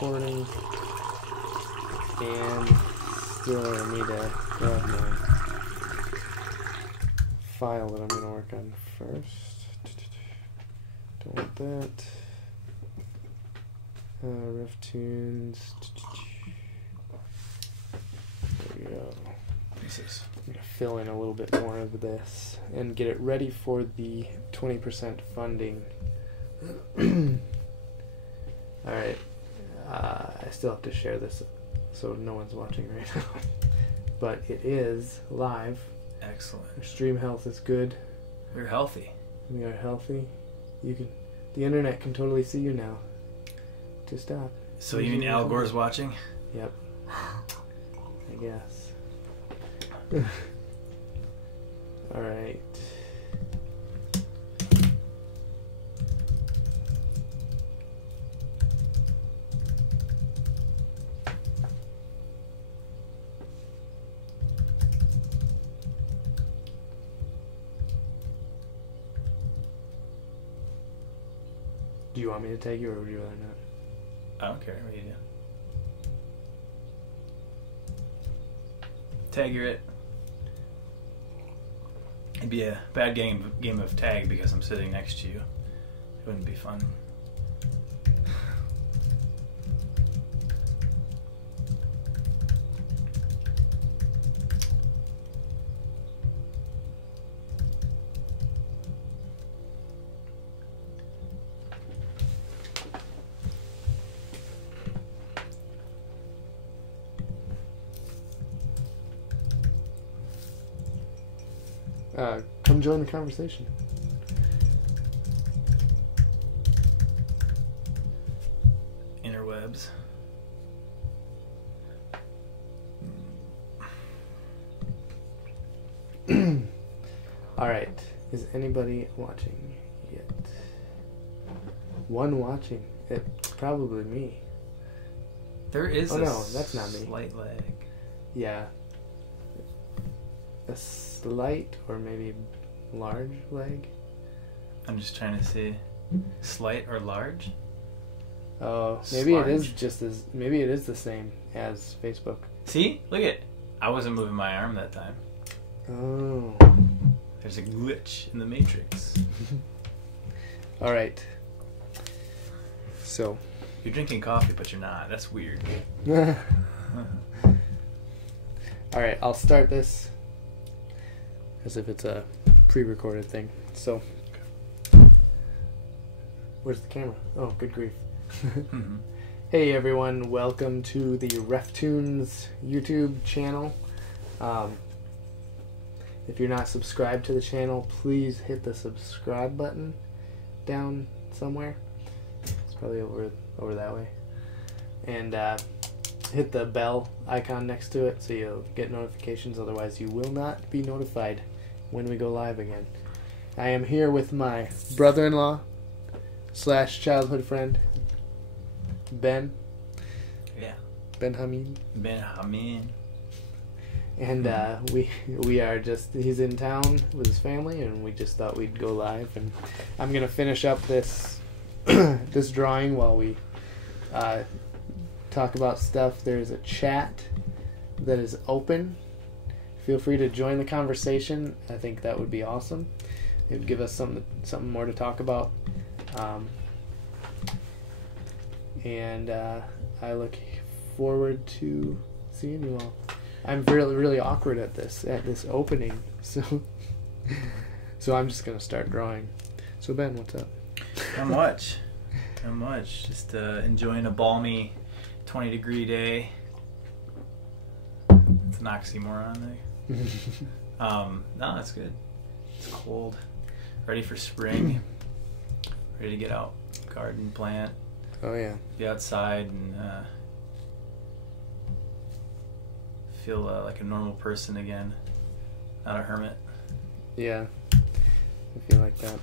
recording. And still I need to grab my file that I'm going to work on first. Don't want that. RefToons. There we go. I'm going to fill in a little bit more of this and get it ready for the 20% funding. Alright. I still have to share this so no one's watching right now. But it is live. Excellent. Our stream health is good. We're healthy. We are healthy. The internet can totally see you now. To stop. So you mean Al Gore's watching? Yep. I guess. Alright. Do you want me to tag you or would you rather not? I don't care what you do. Tag you're it. It'd be a bad game of tag because I'm sitting next to you. It wouldn't be fun. Come join the conversation. Interwebs. Alright. Is anybody watching yet? One watching. It's probably me. There is no, that's not me. Slight lag. Yeah. A slight or maybe large lag. I'm just trying to see. Slight or large? Oh, maybe Slarge. it is just as maybe it is the same as Facebook. See? Look at. I wasn't moving my arm that time. Oh. There's a glitch in the matrix. All right. So. You're drinking coffee, but you're not. That's weird. All right, I'll start this as if it's a pre-recorded thing. So, where's the camera? Oh, good grief. Hey everyone, welcome to the RefToons YouTube channel. If you're not subscribed to the channel, please hit the subscribe button down somewhere. It's probably over that way. And hit the bell icon next to it so you'll get notifications, otherwise you will not be notified when we go live again. I am here with my brother-in-law / childhood friend, Ben. Yeah. Ben Hamid. Ben Hamid. And we are just, he's in town with his family and we just thought we'd go live, and I'm going to finish up this this drawing while we talk about stuff. There's a chat that is open. Feel free to join the conversation. I think that would be awesome. It would give us something more to talk about. And I look forward to seeing you all. I'm really awkward at this opening, so I'm just gonna start drawing. So Ben, what's up? Not much. Just enjoying a balmy 20-degree day. It's an oxymoron there. No, that's good. It's cold. Ready for spring. Ready to get out, garden, plant. Oh yeah. Be outside and feel like a normal person again, not a hermit. Yeah, I feel like that.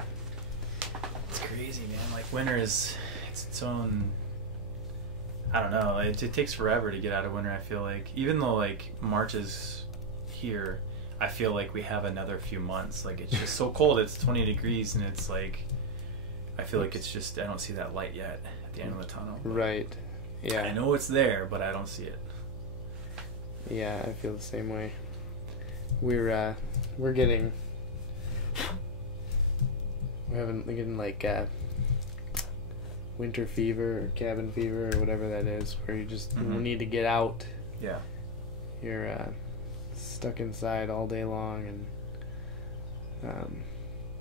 It's crazy, man. Like winter it's its own. I don't know. It takes forever to get out of winter. I feel like, even though like March is here, I feel like we have another few months. Like it's just so cold. It's 20 degrees, and it's like I feel like it's just I don't see that light yet at the end of the tunnel. Right. Yeah. I know it's there, but I don't see it. Yeah, I feel the same way. We're getting like winter fever or cabin fever or whatever that is, where you just need to get out. Yeah. You're stuck inside all day long, and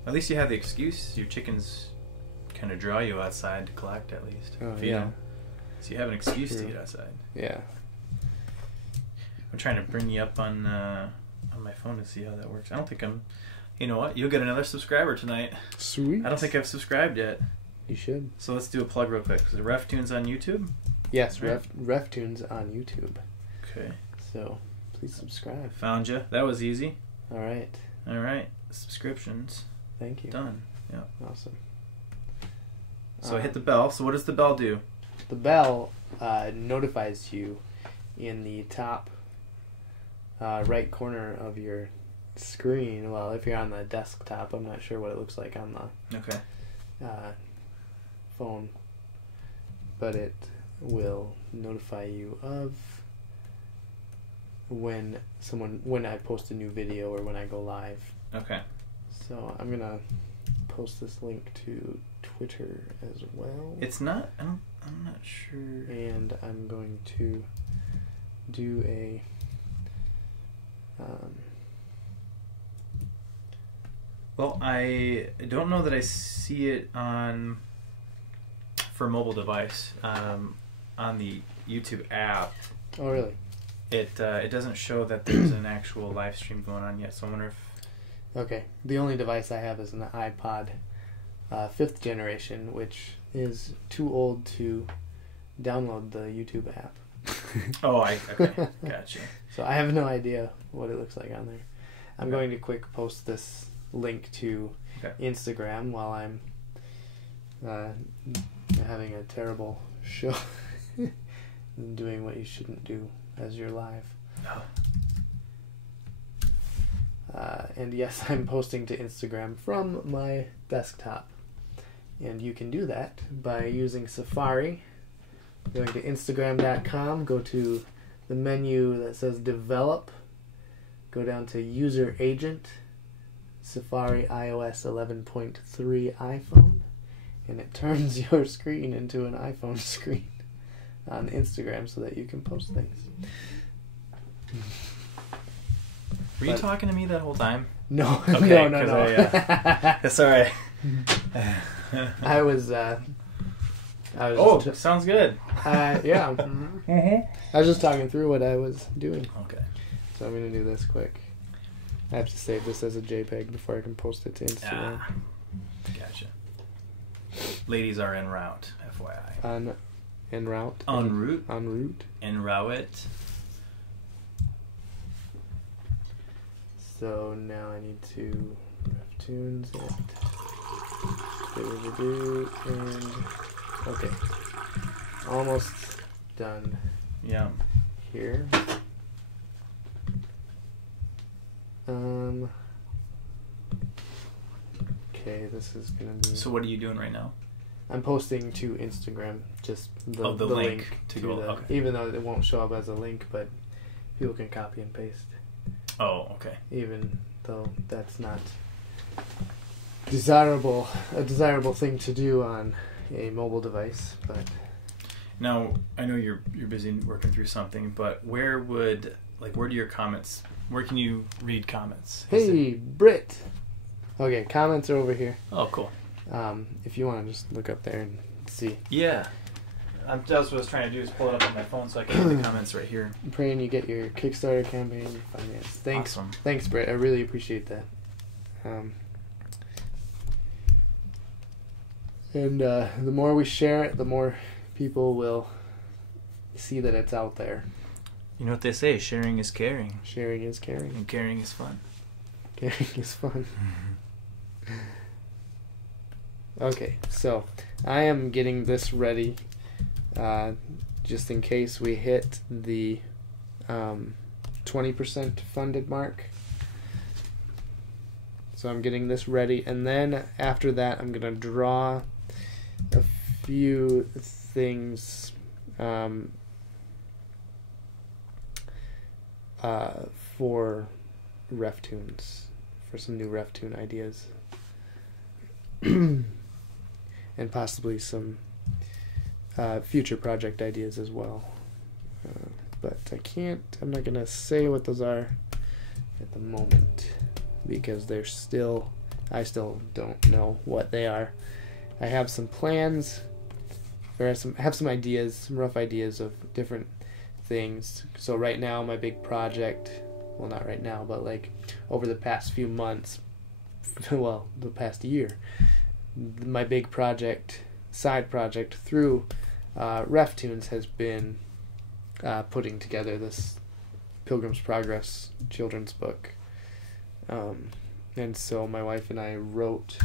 at least you have the excuse. Your chickens kind of draw you outside to collect, at least. Oh, feed them. So you have an excuse to get outside. Yeah. I'm trying to bring you up on my phone to see how that works. I don't think I'm... You know what? You'll get another subscriber tonight. Sweet. I don't think I've subscribed yet. You should. So let's do a plug real quick. Is it RefToons on YouTube? Yes, RefToons on YouTube. Okay. So, please subscribe. Found you. That was easy. All right. All right. Subscriptions. Thank you. Done. Yeah. Awesome. So I hit the bell. So what does the bell do? The bell notifies you in the top right corner of your screen. Well, if you're on the desktop, I'm not sure what it looks like on the phone, but it will notify you of when I post a new video or when I go live. Okay. So I'm gonna post this link to Twitter as well. It's not. I'm not sure. And I'm going to do a well, I don't know that I see it on for mobile device on the YouTube app. Oh, really? It doesn't show that there's an actual live stream going on yet. So I wonder if. Okay. The only device I have is an iPod 5th generation, which is too old to download the YouTube app. Okay. Gotcha. So I have no idea what it looks like on there. I'm going to quick post this link to Instagram while I'm having a terrible show and doing what you shouldn't do as you're live. And yes, I'm posting to Instagram from my desktop. And you can do that by using Safari. Going to Instagram.com, go to the menu that says Develop, go down to User Agent, Safari iOS 11.3 iPhone, and it turns your screen into an iPhone screen on Instagram so that you can post things. Were you talking to me that whole time? No, okay, no. That's all right. I was sounds good. Yeah. I was just talking through what I was doing. Okay. So I'm going to do this quick. I have to save this as a JPEG before I can post it to Instagram. Gotcha. Ladies are en route, FYI. En route. En route. En route. En route. So now I need to RefToons it. And okay. Almost done. Yeah. Here. Okay, this is gonna be. So what are you doing right now? I'm posting to Instagram just the link to go. Okay. Even though it won't show up as a link, but people can copy and paste. Oh, okay. Even though that's not a desirable thing to do on a mobile device, but. Now I know you're busy working through something, but where do your comments? Where can you read comments? Hey, Britt. Okay, comments are over here. Oh, cool. If you want to just look up there and see. Yeah. That's what I was trying to do, is pull it up on my phone so I can read the comments right here. I'm praying you get your Kickstarter campaign financed. Thanks. Awesome. Thanks, Britt. I really appreciate that. And the more we share it, the more people will see that it's out there. You know what they say, sharing is caring. Sharing is caring. And caring is fun. Caring is fun. Okay, so I am getting this ready just in case we hit the 20% funded mark. So I'm getting this ready, and then after that I'm going to draw a few things for RefToons, for some new RefToon ideas. And possibly some future project ideas as well. But I'm not going to say what those are at the moment, because I still don't know what they are. I have some plans, or have some ideas, some rough ideas of different things. So right now, my big project, well, not right now, but like over the past few months, well, the past year, my big project, side project through RefToons has been putting together this Pilgrim's Progress children's book. And so my wife and I wrote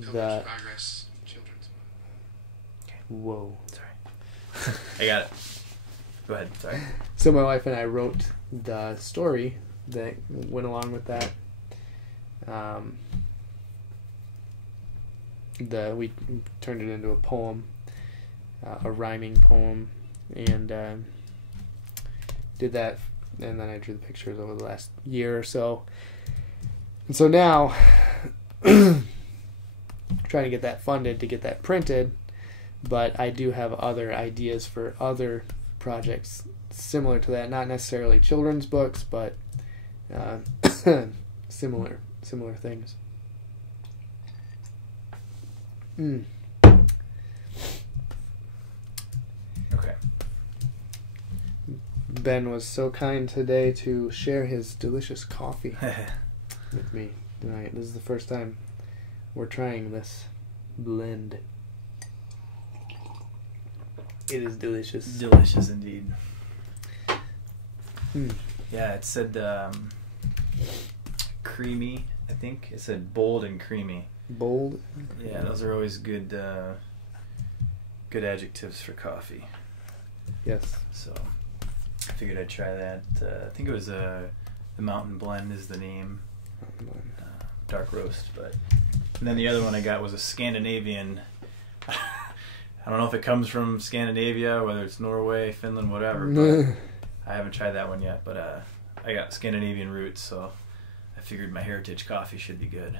Pilgrim's Progress children's book. Okay. Whoa. Sorry. I got it. Go ahead. Sorry. So my wife and I wrote the story that went along with that. We turned it into a poem, a rhyming poem, and did that, and then I drew the pictures over the last year or so. And so now, trying to get that funded to get that printed, but I do have other ideas for other projects similar to that, not necessarily children's books, but similar things. Okay. Ben was so kind today to share his delicious coffee with me tonight. This is the first time we're trying this blend. It is delicious. Delicious indeed. Yeah, it said creamy, I think. It said bold and creamy. Bold? Yeah, those are always good good adjectives for coffee. Yes. So I figured I'd try that. I think it was the Mountain Blend is the name. Dark roast, but and then the other one I got was a Scandinavian. I don't know if it comes from Scandinavia, whether it's Norway, Finland, whatever, but I haven't tried that one yet. But I got Scandinavian roots, so I figured my heritage coffee should be good.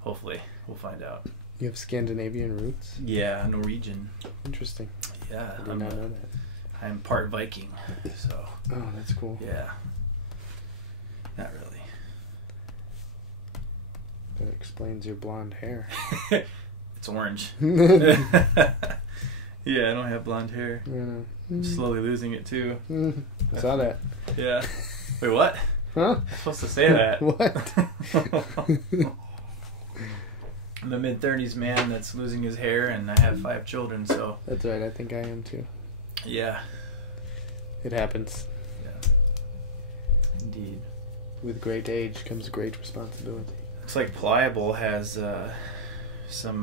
Hopefully, we'll find out. You have Scandinavian roots? Yeah, Norwegian. Interesting. Yeah, I did not know that. I'm part Viking, so. Oh, that's cool. Yeah. Not really. That explains your blonde hair. It's orange. Yeah, I don't have blonde hair. Yeah. I'm slowly losing it too. I saw that. Yeah. Wait, what? Huh? I'm supposed to say that. What? I'm a mid-30s man that's losing his hair, and I have 5 children, so. That's right, I think I am too. Yeah. It happens. Yeah. Indeed. With great age comes great responsibility. Looks like Pliable has some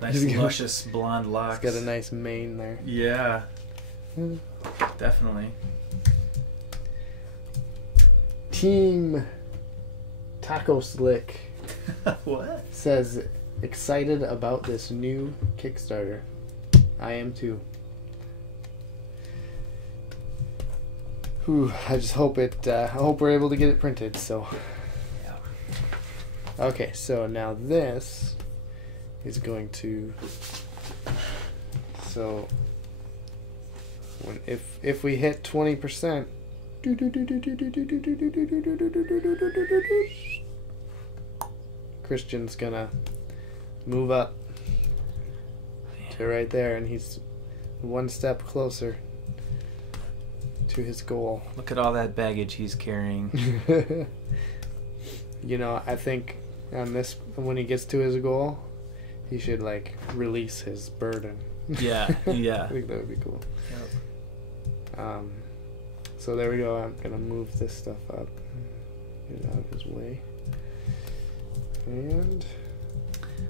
nice luscious blonde locks. He's got a nice mane there. Yeah. Definitely. Team Taco Slick What? says, excited about this new Kickstarter. I am too. Whew, I just hope I hope we're able to get it printed, so. Yeah. Okay, so now this is going to, so if we hit 20%, Christian's gonna move up to right there, and he's one step closer to his goal. Look at all that baggage he's carrying. You know, I think on this, when he gets to his goal, he should like release his burden. Yeah, yeah. I think that would be cool. Yep. So there we go. I'm gonna move this stuff up, get it out of his way, and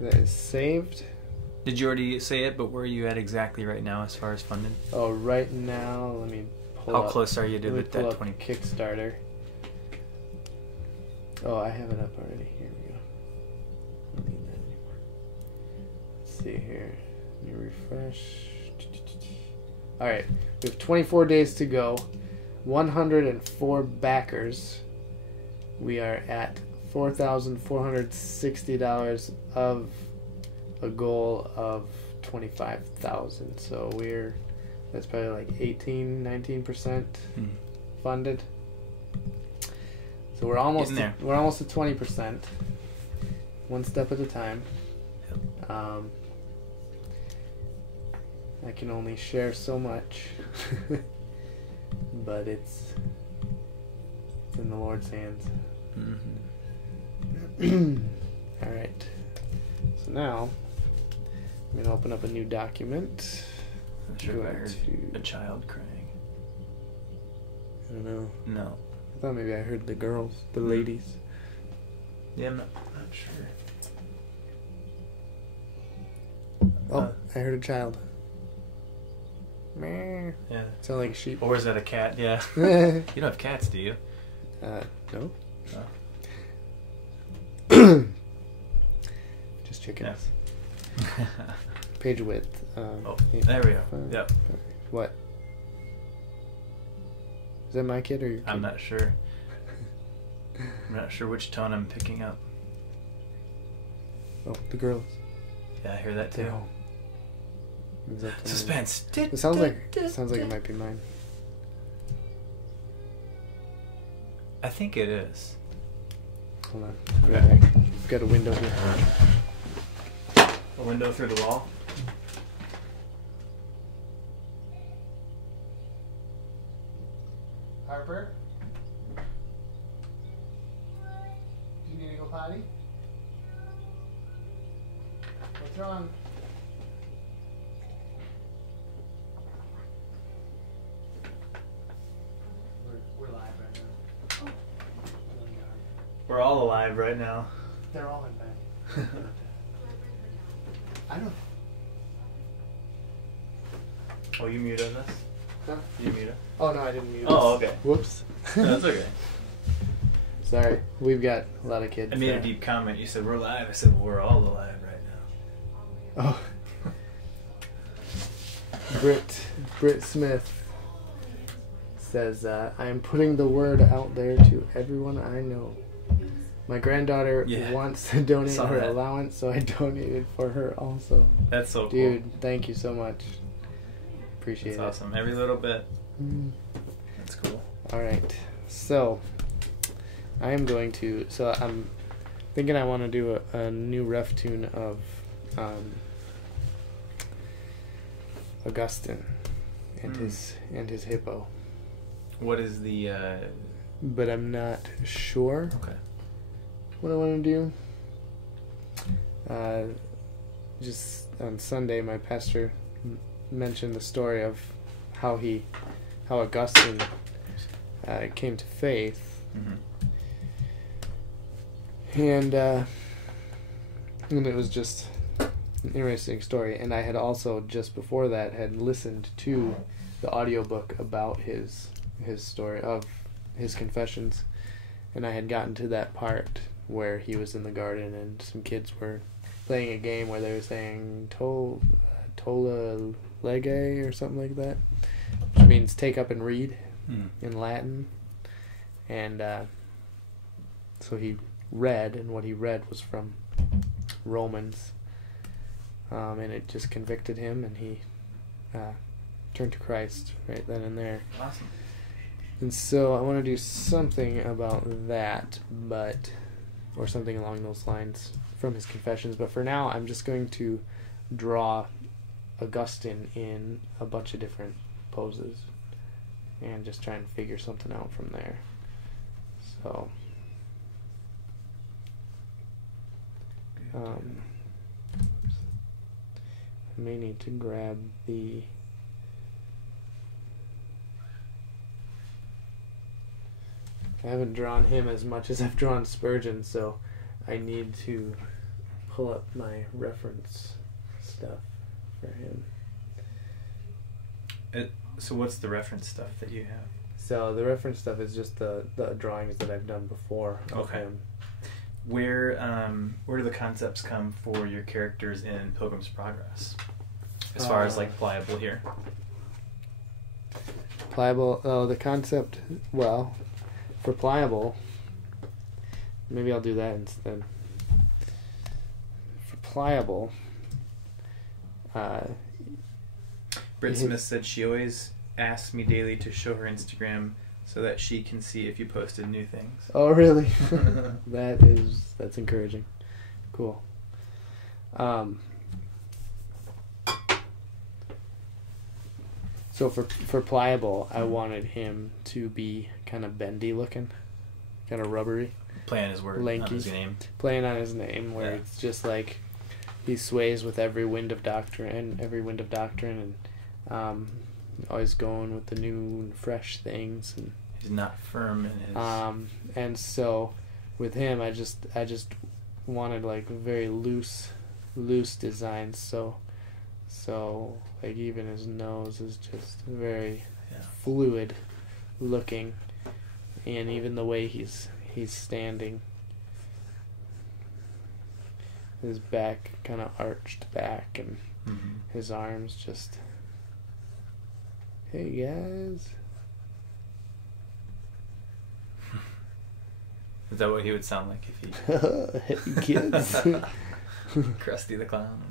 that is saved. Did you already say it? But where are you at exactly right now as far as funding? Oh, right now, let me pull How up. close are you to Let me that pull up 20? Kickstarter. Oh, I have it up already. Here we go. I don't need that anymore. Let's see here. Let me refresh. All right, we have 24 days to go. 104 backers. We are at $4,460 of a goal of 25,000. So that's probably like 19% funded. So we're almost there. We're almost at 20%. One step at a time. I can only share so much, but it's in the Lord's hands. All right. So now I'm gonna open up a new document. I'm sure if I heard a child crying. I don't know. No. I thought maybe I heard the girls, the ladies. Yeah, I'm not sure. Oh, I heard a child. Meh. Yeah. Sound like a sheep. Or is that a cat? Yeah. You don't have cats, do you? No. Oh. Just chickens. Yeah. Page width. There we go. Yep. What? Is that my kid or your kid? I'm not sure. I'm not sure which tone I'm picking up. Oh, the girls. Yeah, I hear that too. No. Suspense. It sounds like it might be mine. I think it is. Hold on. I've got a window here. A window through the wall? Harper? Do you need to go potty? What's wrong? We're live right now. We're all alive right now. They're all in bed. I don't. Oh, you muted us? Huh? You muted? Oh no, I didn't mute. Oh, us. okay. Whoops. No, that's okay. Sorry, we've got a lot of kids. I made a deep comment. You said we're live. I said, well, we're all alive right now. Oh. Britt Smith says, I am putting the word out there to everyone I know. My granddaughter wants to donate her allowance, so I donated for her also. That's so cool. Dude, thank you so much. Appreciate it. That's awesome. Every little bit. That's cool. Alright, so I am going to, I'm thinking I want to do a new RefToon of Augustine and his hippo. What is the but I'm not sure what I want to do. Just on Sunday my pastor mentioned the story of how Augustine came to faith. And it was just an interesting story. And I had also, just before that, had listened to the audiobook about his story, of his confessions. And I had gotten to that part where he was in the garden and some kids were playing a game where they were saying Tola Lege or something like that, which means take up and read in Latin. And so he read, and what he read was from Romans, and it just convicted him, and he turned to Christ right then and there. Awesome. And so I want to do something about that, or something along those lines from his confessions. But for now, I'm just going to draw Augustine in a bunch of different poses and just try and figure something out from there. So I may need to grab the I haven't drawn him as much as I've drawn Spurgeon, so I need to pull up my reference stuff for him. So what's the reference stuff that you have? So the reference stuff is just the drawings that I've done before of him. Where do the concepts come for your characters in Pilgrim's Progress? As far as like pliable here. Pliable. Oh, the concept. Well, for pliable, maybe I'll do that instead. For pliable, Britt Smith said she always asks me daily to show her Instagram so that she can see if you posted new things. oh really? That's encouraging. Cool. So for pliable, I wanted him to be kind of bendy looking, kind of rubbery. Playing his word, Lanky. on his name. Playing on his name, where Yeah. it's just like he sways with every wind of doctrine, and always going with the new and fresh things. And He's not firm in his... and so with him, I just wanted like very loose designs. So like even his nose is just very fluid looking, and even the way he's standing, his back kind of arched back, and his arms just, hey guys. Is that what he would sound like if he... Hey kids. Krusty the Clown.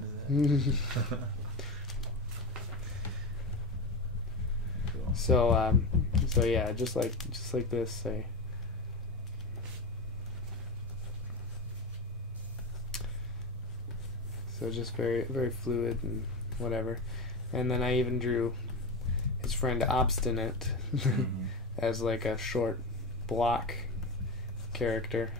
Cool. So yeah, just like this, say. So just very, very fluid and whatever. And then I even drew his friend Obstinate as like a short block character,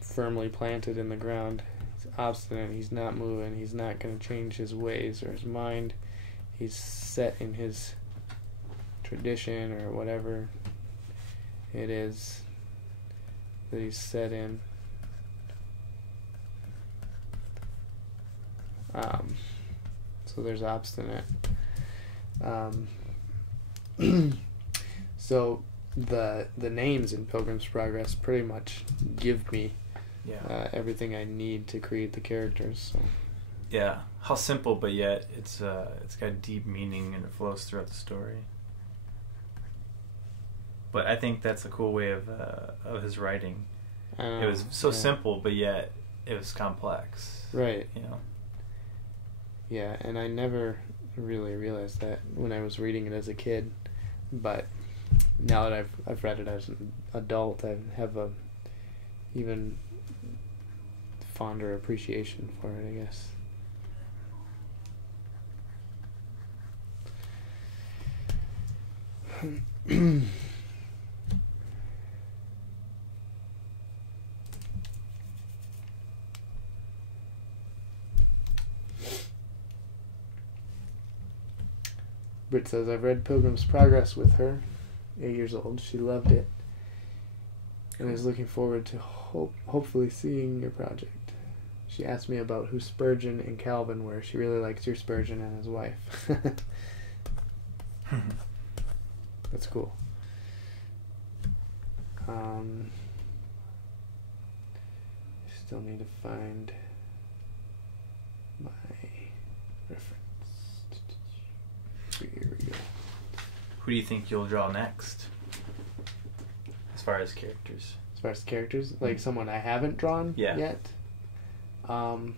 firmly planted in the ground. He's obstinate, he's not moving, he's not going to change his ways or his mind. He's set in his tradition or whatever it is that he's set in. So there's obstinate. So the names in Pilgrim's Progress pretty much give me everything I need to create the characters. So. Yeah, how simple, but yet it's got deep meaning and it flows throughout the story. But I think that's a cool way of his writing. It was so simple, but yet it was complex. Right. You know. Yeah, and I never really realized that when I was reading it as a kid, but now that I've read it as an adult, I have a even fonder appreciation for it, I guess. Britt says, I've read Pilgrim's Progress with her, 8 years old. She loved it and is looking forward to hopefully seeing your project. She asked me about who Spurgeon and Calvin were. She really likes your Spurgeon and his wife. That's cool. Still need to find my reference. Here we go. Who do you think you'll draw next? As far as characters. As far as characters? Like someone I haven't drawn yet? I'm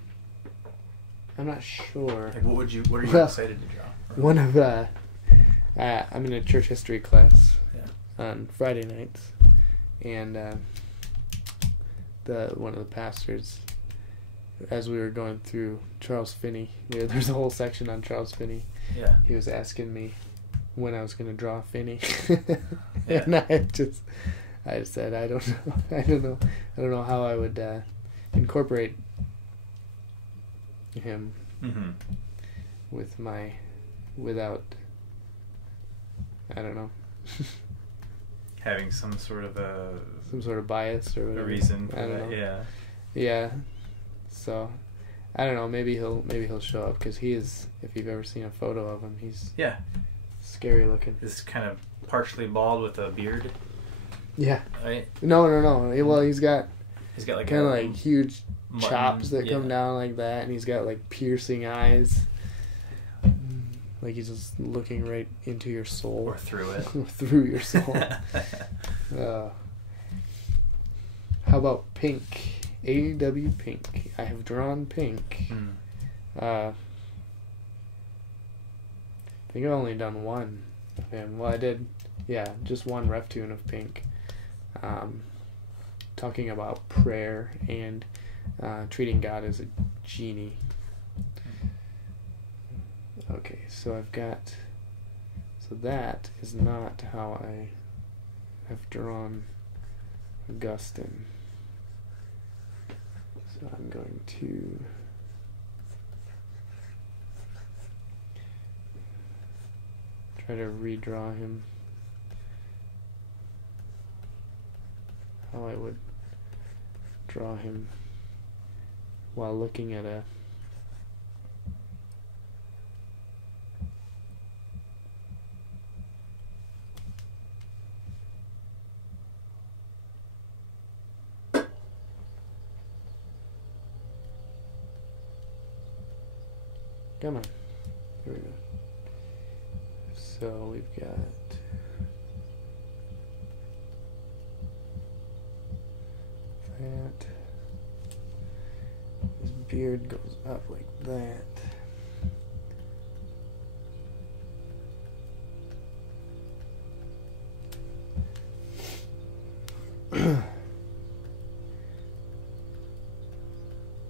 not sure. Like what are you excited to draw? One of I'm in a church history class on Friday nights, and one of the pastors, as we were going through Charles Finney, there's a whole section on Charles Finney. Yeah. He was asking me when I was going to draw Finney, and I just said I don't know how I would incorporate him without I don't know. Having some sort of bias or whatever. A reason for I don't that, know. Yeah. So, I don't know. Maybe he'll show up because he is. If you've ever seen a photo of him, he's scary looking. He's kind of partially bald with a beard. Yeah. Right. No. Well, he's got like kind of like huge chops that yeah. come down like that, and he's got like piercing eyes. Like he's just looking right into your soul. Or through it. Through your soul. How about Pink? AW Pink. I have drawn Pink. I think I've only done one of him. Well, I did, yeah, just one RefToon of Pink. Talking about prayer and treating God as a genie. Okay, so I've got, so that is not how I have drawn Augustine. So I'm going to try to redraw him how I would draw him while looking at a come on. Here we go. So we've got that. His beard goes up like that.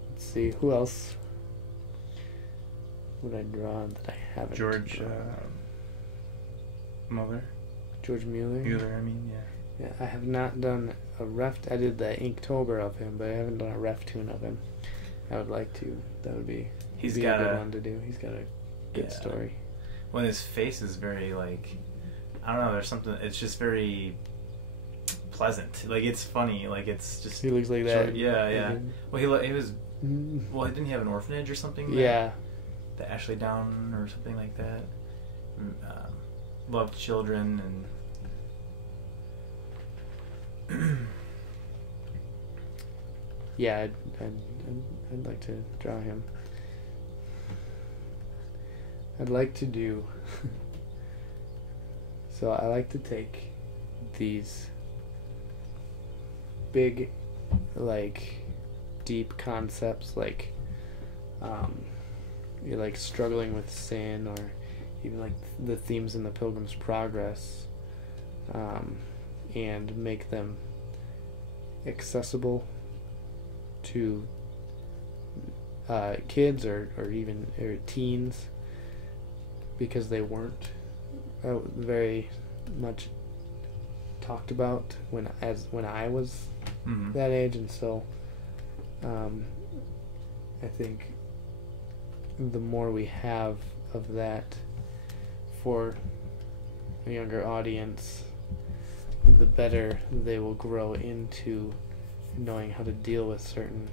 Let's see, who else would I draw that I haven't George drawn? Muller. George Mueller? Mueller, I mean, yeah. Yeah, I have not done a I did the Inktober of him, but I haven't done a RefToon of him. I would like to. That would be, He's a got good a- one to do. He's got a good story. Well, his face is very, like, I don't know, there's something, it's just very pleasant. Like, it's funny, like, it's just... He looks like that. Yeah, yeah. Well, he was, Mm. well, didn't he have an orphanage or something? Yeah. The Ashley Down or something like that. Loved children and... Yeah, I'd like to draw him. I'd like to do... So I like to take these big, like, deep concepts, like, you're like struggling with sin, or even like the themes in the Pilgrim's Progress, and make them accessible to kids or even teens, because they weren't very much talked about when I was Mhm. that age, and so I think the more we have of that for a younger audience, the better they will grow into knowing how to deal with certain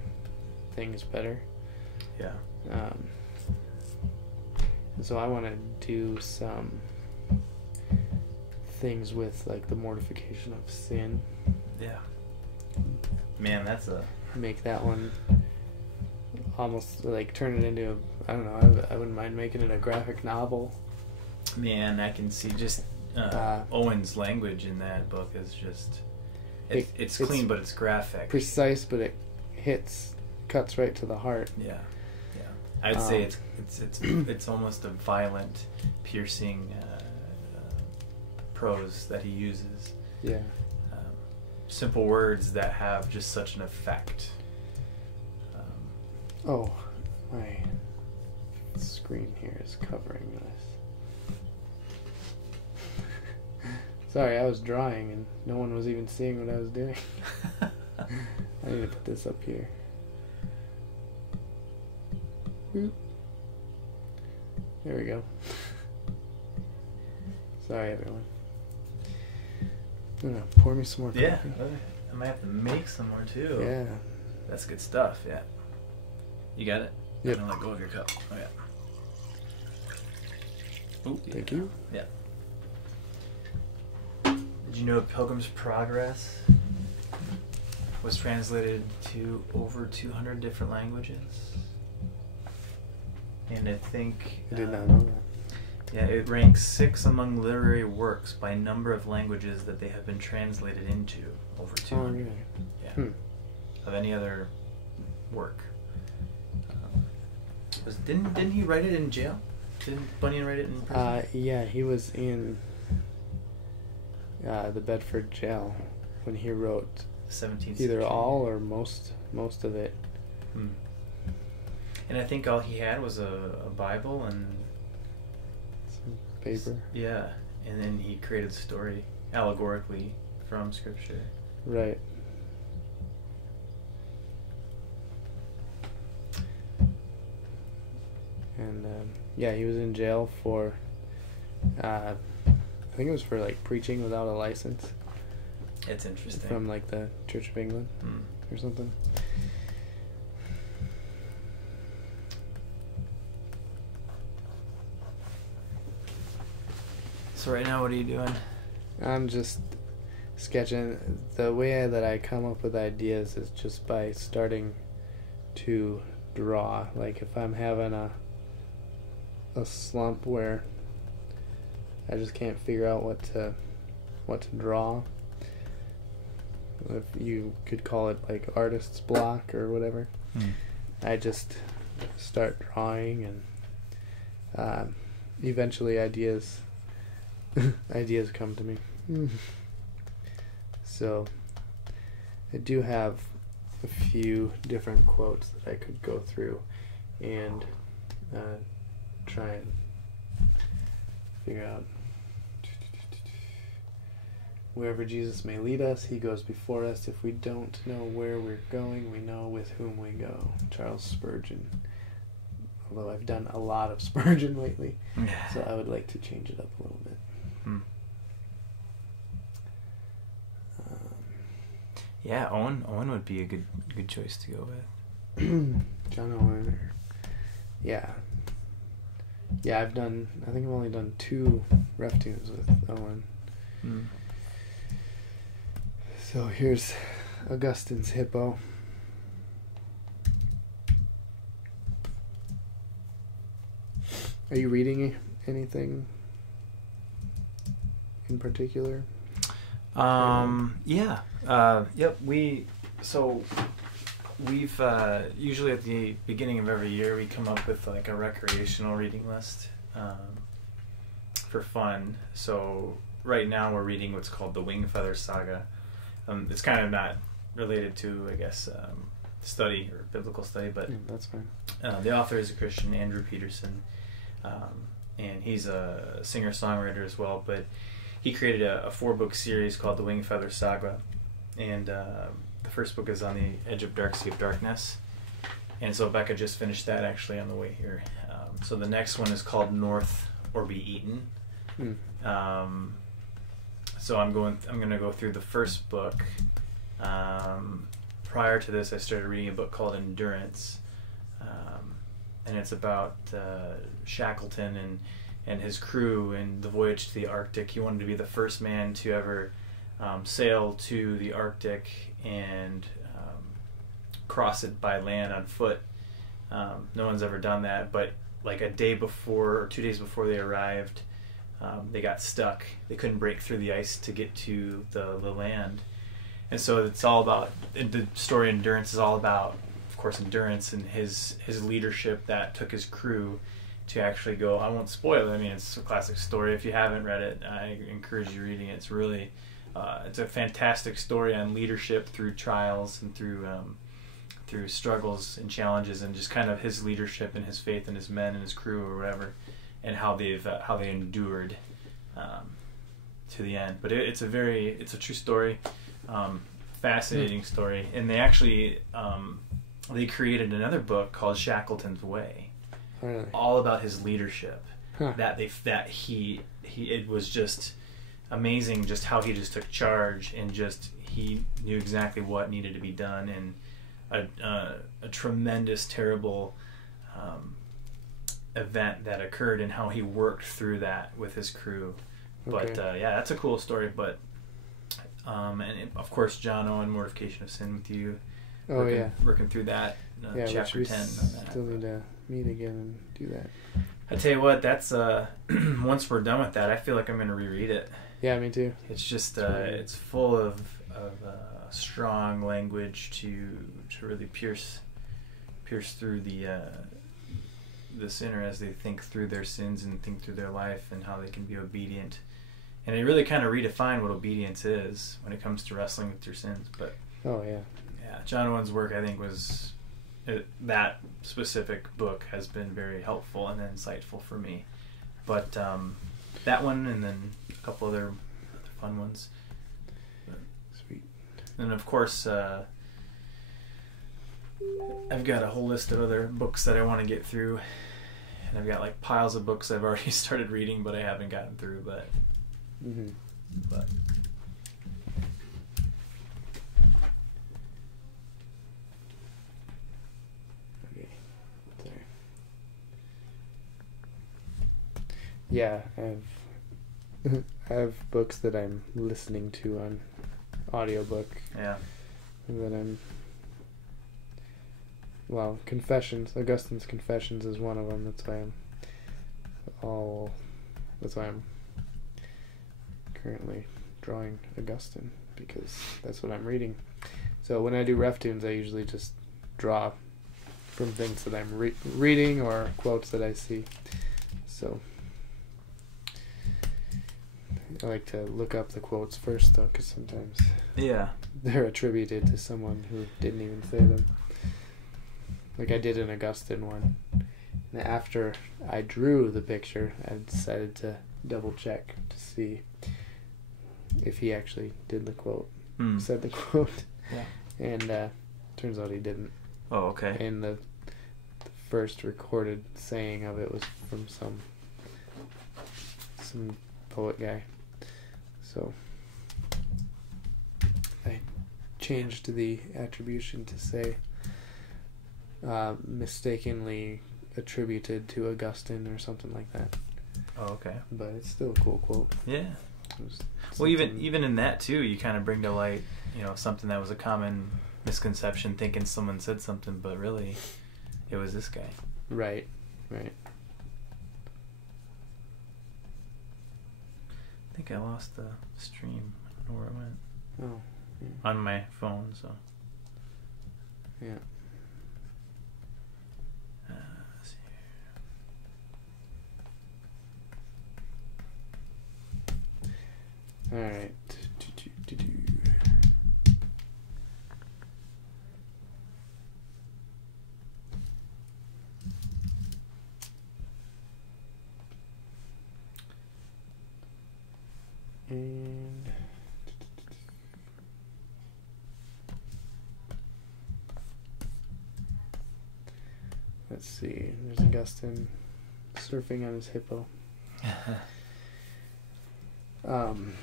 things better. Yeah. And so I want to do some things with like the mortification of sin. Yeah. Man, that's a... Make that one almost like turn it into I don't know, I wouldn't mind making it a graphic novel. Man, I can see just Owen's language in that book is just... It's clean, but it's graphic. Precise, but it cuts right to the heart. Yeah, yeah. I'd say it's almost a violent, piercing prose that he uses. Yeah. Simple words that have just such an effect. Oh, my screen here is covering this. Sorry, I was drawing and no one was even seeing what I was doing. I need to put this up here. Boop. There we go. Sorry, everyone. I'm gonna pour me some more coffee. Yeah, I might have to make some more too. Yeah. That's good stuff, yeah. You got it? Yep. Don't let go of your cup. Oh, yeah. Ooh, yeah. Thank you. Yeah. Did you know Pilgrim's Progress was translated to over 200 different languages? And I think... I did not know that. Yeah, it ranks 6 among literary works by number of languages that they have been translated into, over 200. Oh, really? Yeah. Of any other work. Didn't he write it in jail? Didn't Bunyan write it in prison? Yeah, he was in the Bedford jail when he wrote 17th either century. all or most of it. And I think all he had was a Bible and Some paper. Yeah, and then he created a story allegorically from Scripture. Right. And yeah, he was in jail for I think it was for like preaching without a license It's interesting. from like the Church of England or something. So right now, what are you doing? I'm just sketching. The way that I come up with ideas is just by starting to draw. Like if I'm having a slump where I just can't figure out what to draw. If you could call it like artist's block or whatever. I just start drawing, and eventually ideas come to me. So I do have a few different quotes that I could go through and try and figure out. Wherever Jesus may lead us, he goes before us. If we don't know where we're going, we know with whom we go. Charles Spurgeon. Although I've done a lot of Spurgeon lately, so I would like to change it up a little bit. Yeah, Owen would be a good choice to go with. John Owen. Yeah, I think I've only done 2 RefToons with Owen. So here's Augustine's Hippo. Are you reading anything in particular? Yeah. Yep. We've usually at the beginning of every year we come up with like a recreational reading list for fun. So right now we're reading what's called the Wingfeather Saga. It's kind of not related to, I guess, study or biblical study, but that's fine. The author is a Christian, Andrew Peterson, and he's a singer-songwriter as well, but he created a 4-book series called the Wingfeather Saga, and the first book is on the Edge of Dark Sea of Darkness, and so Becca just finished that actually on the way here. So the next one is called North or Be Eaten. So I'm going to go through the first book. Prior to this, I started reading a book called Endurance, and it's about Shackleton and his crew and the voyage to the Arctic. He wanted to be the first man to ever sail to the Arctic and cross it by land on foot. No one's ever done that, but like a day before or 2 days before they arrived, they got stuck. They couldn't break through the ice to get to the land. And so it's all about, the story Endurance is all about, of course, endurance and his leadership that took his crew to actually go. I won't spoil it. I mean, it's a classic story. If you haven't read it, I encourage you reading it. It's really, it's a fantastic story on leadership through trials and through struggles and challenges, and just kind of his leadership and his faith in his men and his crew or whatever, and how they endured to the end. But it's a true story, fascinating story, and they actually they created another book called Shackleton's Way, Really? all about his leadership. Huh. It was just amazing, just how he just took charge, and just he knew exactly what needed to be done, and a tremendous, terrible event that occurred, and how he worked through that with his crew. Okay. But yeah, that's a cool story. But of course, John Owen, Mortification of Sin with you. Oh, yeah. Working through that, Yeah, chapter which 10 we on that. still need to meet again and do that. I tell you what, that's once we're done with that, I feel like I'm going to reread it. Yeah, me too. It's just it's full of strong language to really pierce through the sinner as they think through their sins and think through their life and how they can be obedient. And it really kind of redefined what obedience is when it comes to wrestling with your sins. But oh yeah, John Owen's work, I think, was that specific book has been very helpful and insightful for me. But that one, and then a couple other fun ones. Sweet. And of course, I've got a whole list of other books that I want to get through, and I've got like piles of books I've already started reading, but I haven't gotten through. But okay, there. Yeah, I have books that I'm listening to on audiobook. Yeah. That Confessions. Augustine's Confessions is one of them. That's why I'm currently drawing Augustine, because that's what I'm reading. So when I do RefToons, I usually just draw from things that I'm reading or quotes that I see. So I like to look up the quotes first, though, because sometimes they're attributed to someone who didn't even say them. Like I did an Augustine one. And after I drew the picture, I decided to double check to see if he actually did the quote, said the quote. Yeah. And turns out he didn't. Oh, okay. And the first recorded saying of it was from some poet guy. So I changed the attribution to say mistakenly attributed to Augustine or something like that. Oh, okay. But it's still a cool quote. Yeah. Well, even in that too, you kind of bring to light, something that was a common misconception, thinking someone said something, but really, it was this guy. Right. I think I lost the stream. I don't know where it went. Oh. Yeah. On my phone, so. Yeah. Let's see here. All right. And let's see. There's Augustine surfing on his hippo. Trying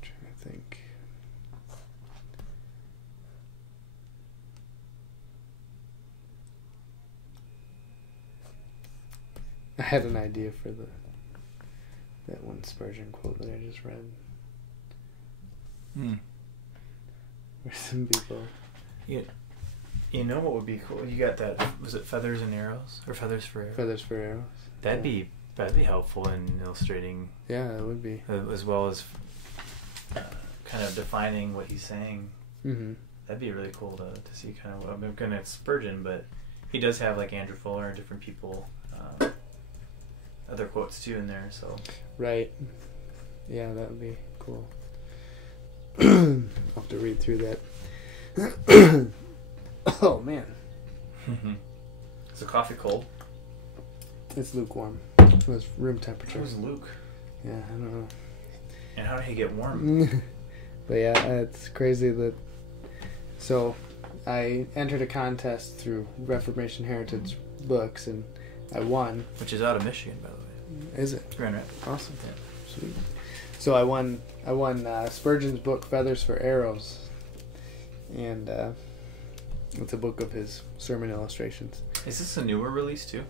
to think. I had an idea for that one Spurgeon quote that I just read. Where some people. Yeah. You know what would be cool? You got that. Was it Feathers and Arrows or Feathers for Arrows? Feathers for Arrows. That'd be helpful in illustrating. Yeah, it would be. As well as kind of defining what he's saying. Mm-hmm. That'd be really cool to see kind of. I'm gonna Spurgeon, but he does have like Andrew Fuller and different people. Other quotes too in there, so. Right. Yeah, that would be cool. I'll have to read through that. Oh man. Is the coffee cold? It's lukewarm. It was room temperature. Where's Luke? Yeah, I don't know. And how did he get warm? But yeah, it's crazy that. So, I entered a contest through Reformation Heritage Books, and I won. Which is out of Michigan, by the way. Is it? Grand Rapids. Awesome. Yeah. Sweet. So I won Spurgeon's book Feathers for Arrows, and it's a book of his sermon illustrations. Is this a newer release too?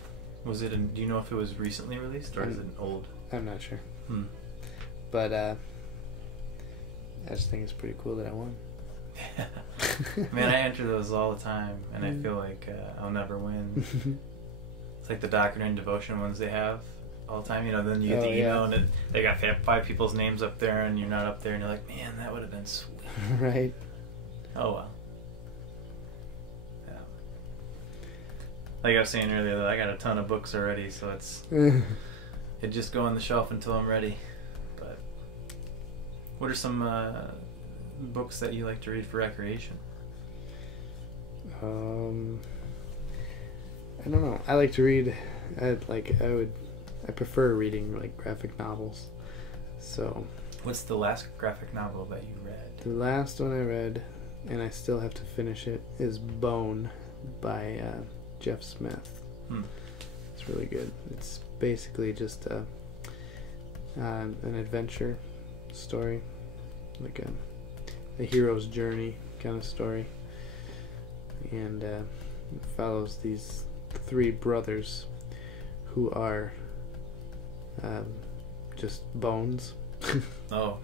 Was it? Do you know if it was recently released or is it old? I'm not sure. But I just think it's pretty cool that I won. Man, I enter those all the time, and I feel like I'll never win. It's like the Doctrine and Devotion ones they have all the time. You know, then you get the email, and they got 5 people's names up there, and you're not up there, and you're like, man, that would have been sweet. Right. Oh, well. Yeah. Like I was saying earlier, I got a ton of books already, so it just go on the shelf until I'm ready. But what are some books that you like to read for recreation? I don't know. I like to read. I prefer reading like graphic novels. So. What's the last graphic novel that you read? The last one I read, and I still have to finish it, is Bone by Jeff Smith. It's really good. It's basically just an adventure story, like a hero's journey kind of story, and it follows these 3 brothers who are just bones. Oh.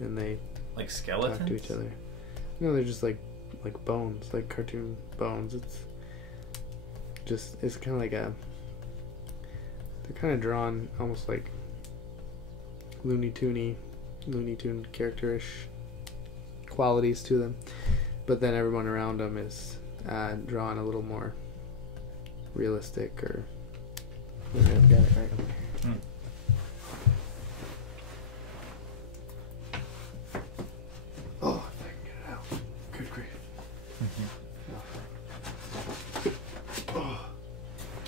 And they like skeletons? talk to each other. No, they're just like bones, like cartoon bones. It's kind of like they're kind of drawn almost like Looney Tune characterish qualities to them, but then everyone around them is drawn a little more realistic, or maybe I've got it right over here. Oh, if I can get it out. Good grief.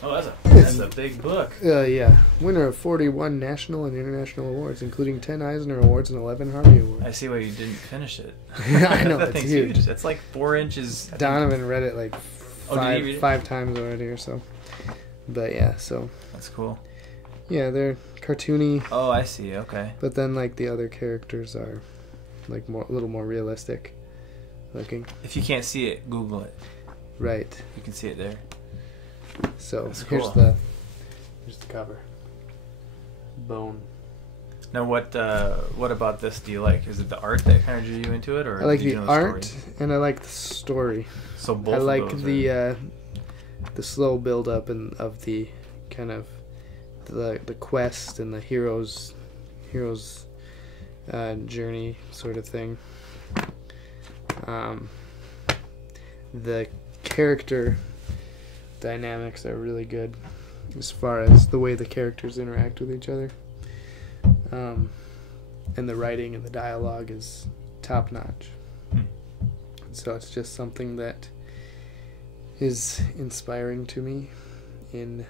Oh, that's a big book. Yeah. Winner of 41 national and international awards, including 10 Eisner Awards and 11 Harvey Awards. I see why you didn't finish it. I know, that it's thing's huge. It's like 4 inches. Donovan read it like did he read it? 5 times already or so. But yeah, so. That's cool. Yeah, they're cartoony. Oh, I see. Okay. But then like the other characters are like a little more realistic looking. If you can't see it, Google it. Right. You can see it there. So That's here's cool. the cover. Bone. Now, what about this do you like? Is it the art that kind of drew you into it, or I like did you the know the art story? and I like the story. So both. I like of those the slow build up and of the kind of the quest and the hero's journey sort of thing. The character dynamics are really good as far as the way the characters interact with each other. And the writing and the dialogue is top notch. So it's just something that is inspiring to me in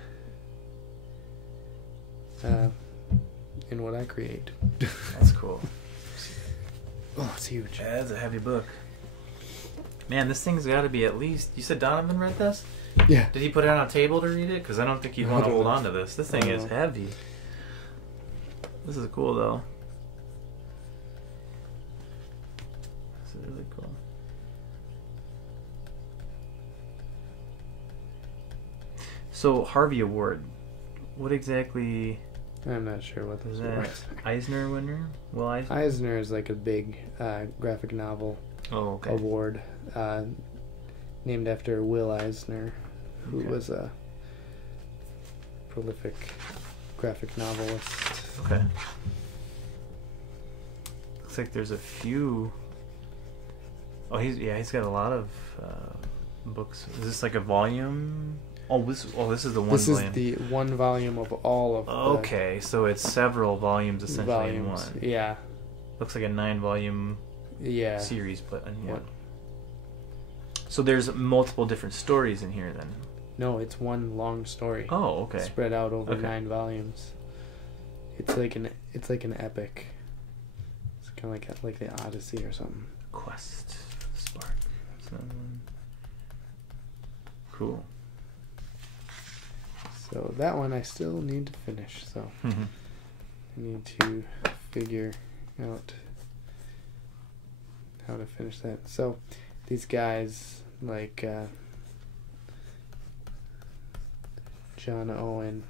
what I create. That's cool. Oh, it's huge. That's a heavy book. Man, this thing's got to be at least. You said Donovan read this? Yeah. Did he put it on a table to read it? Because I don't think he'd want to hold on to this. This thing is heavy. This is cool, though. This is really cool. So, Harvey Award. What exactly I'm not sure what this is that? is. Eisner winner? Will Eisner? Eisner is like a big graphic novel award named after Will Eisner, who was a prolific graphic novelist. Okay. Looks like there's a few. Oh, he's got a lot of books. Is this like a volume? This is the one volume. This is the one volume of all of Okay, so it's several volumes essentially in one. Yeah. Looks like a 9-volume series, but in one. So there's multiple different stories in here then? No, it's one long story. Oh, okay. Spread out over 9 volumes. It's like an epic. It's kind of like the Odyssey or something. Quest Spark. Cool. So that one I still need to finish. So I need to figure out how to finish that. So these guys like John Owen.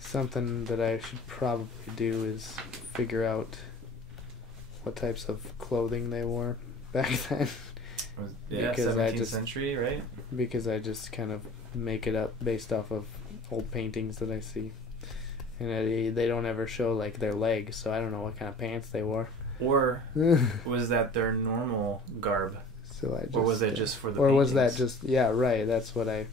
Something that I should probably do is figure out what types of clothing they wore back then. Yeah, because 17th century, right? Because I just kind of make it up based off of old paintings that I see. And they don't ever show, like, their legs, so I don't know what kind of pants they wore. Or was that their normal garb? So I just, or was that just for the Or paintings? was that just... Yeah, right. That's what I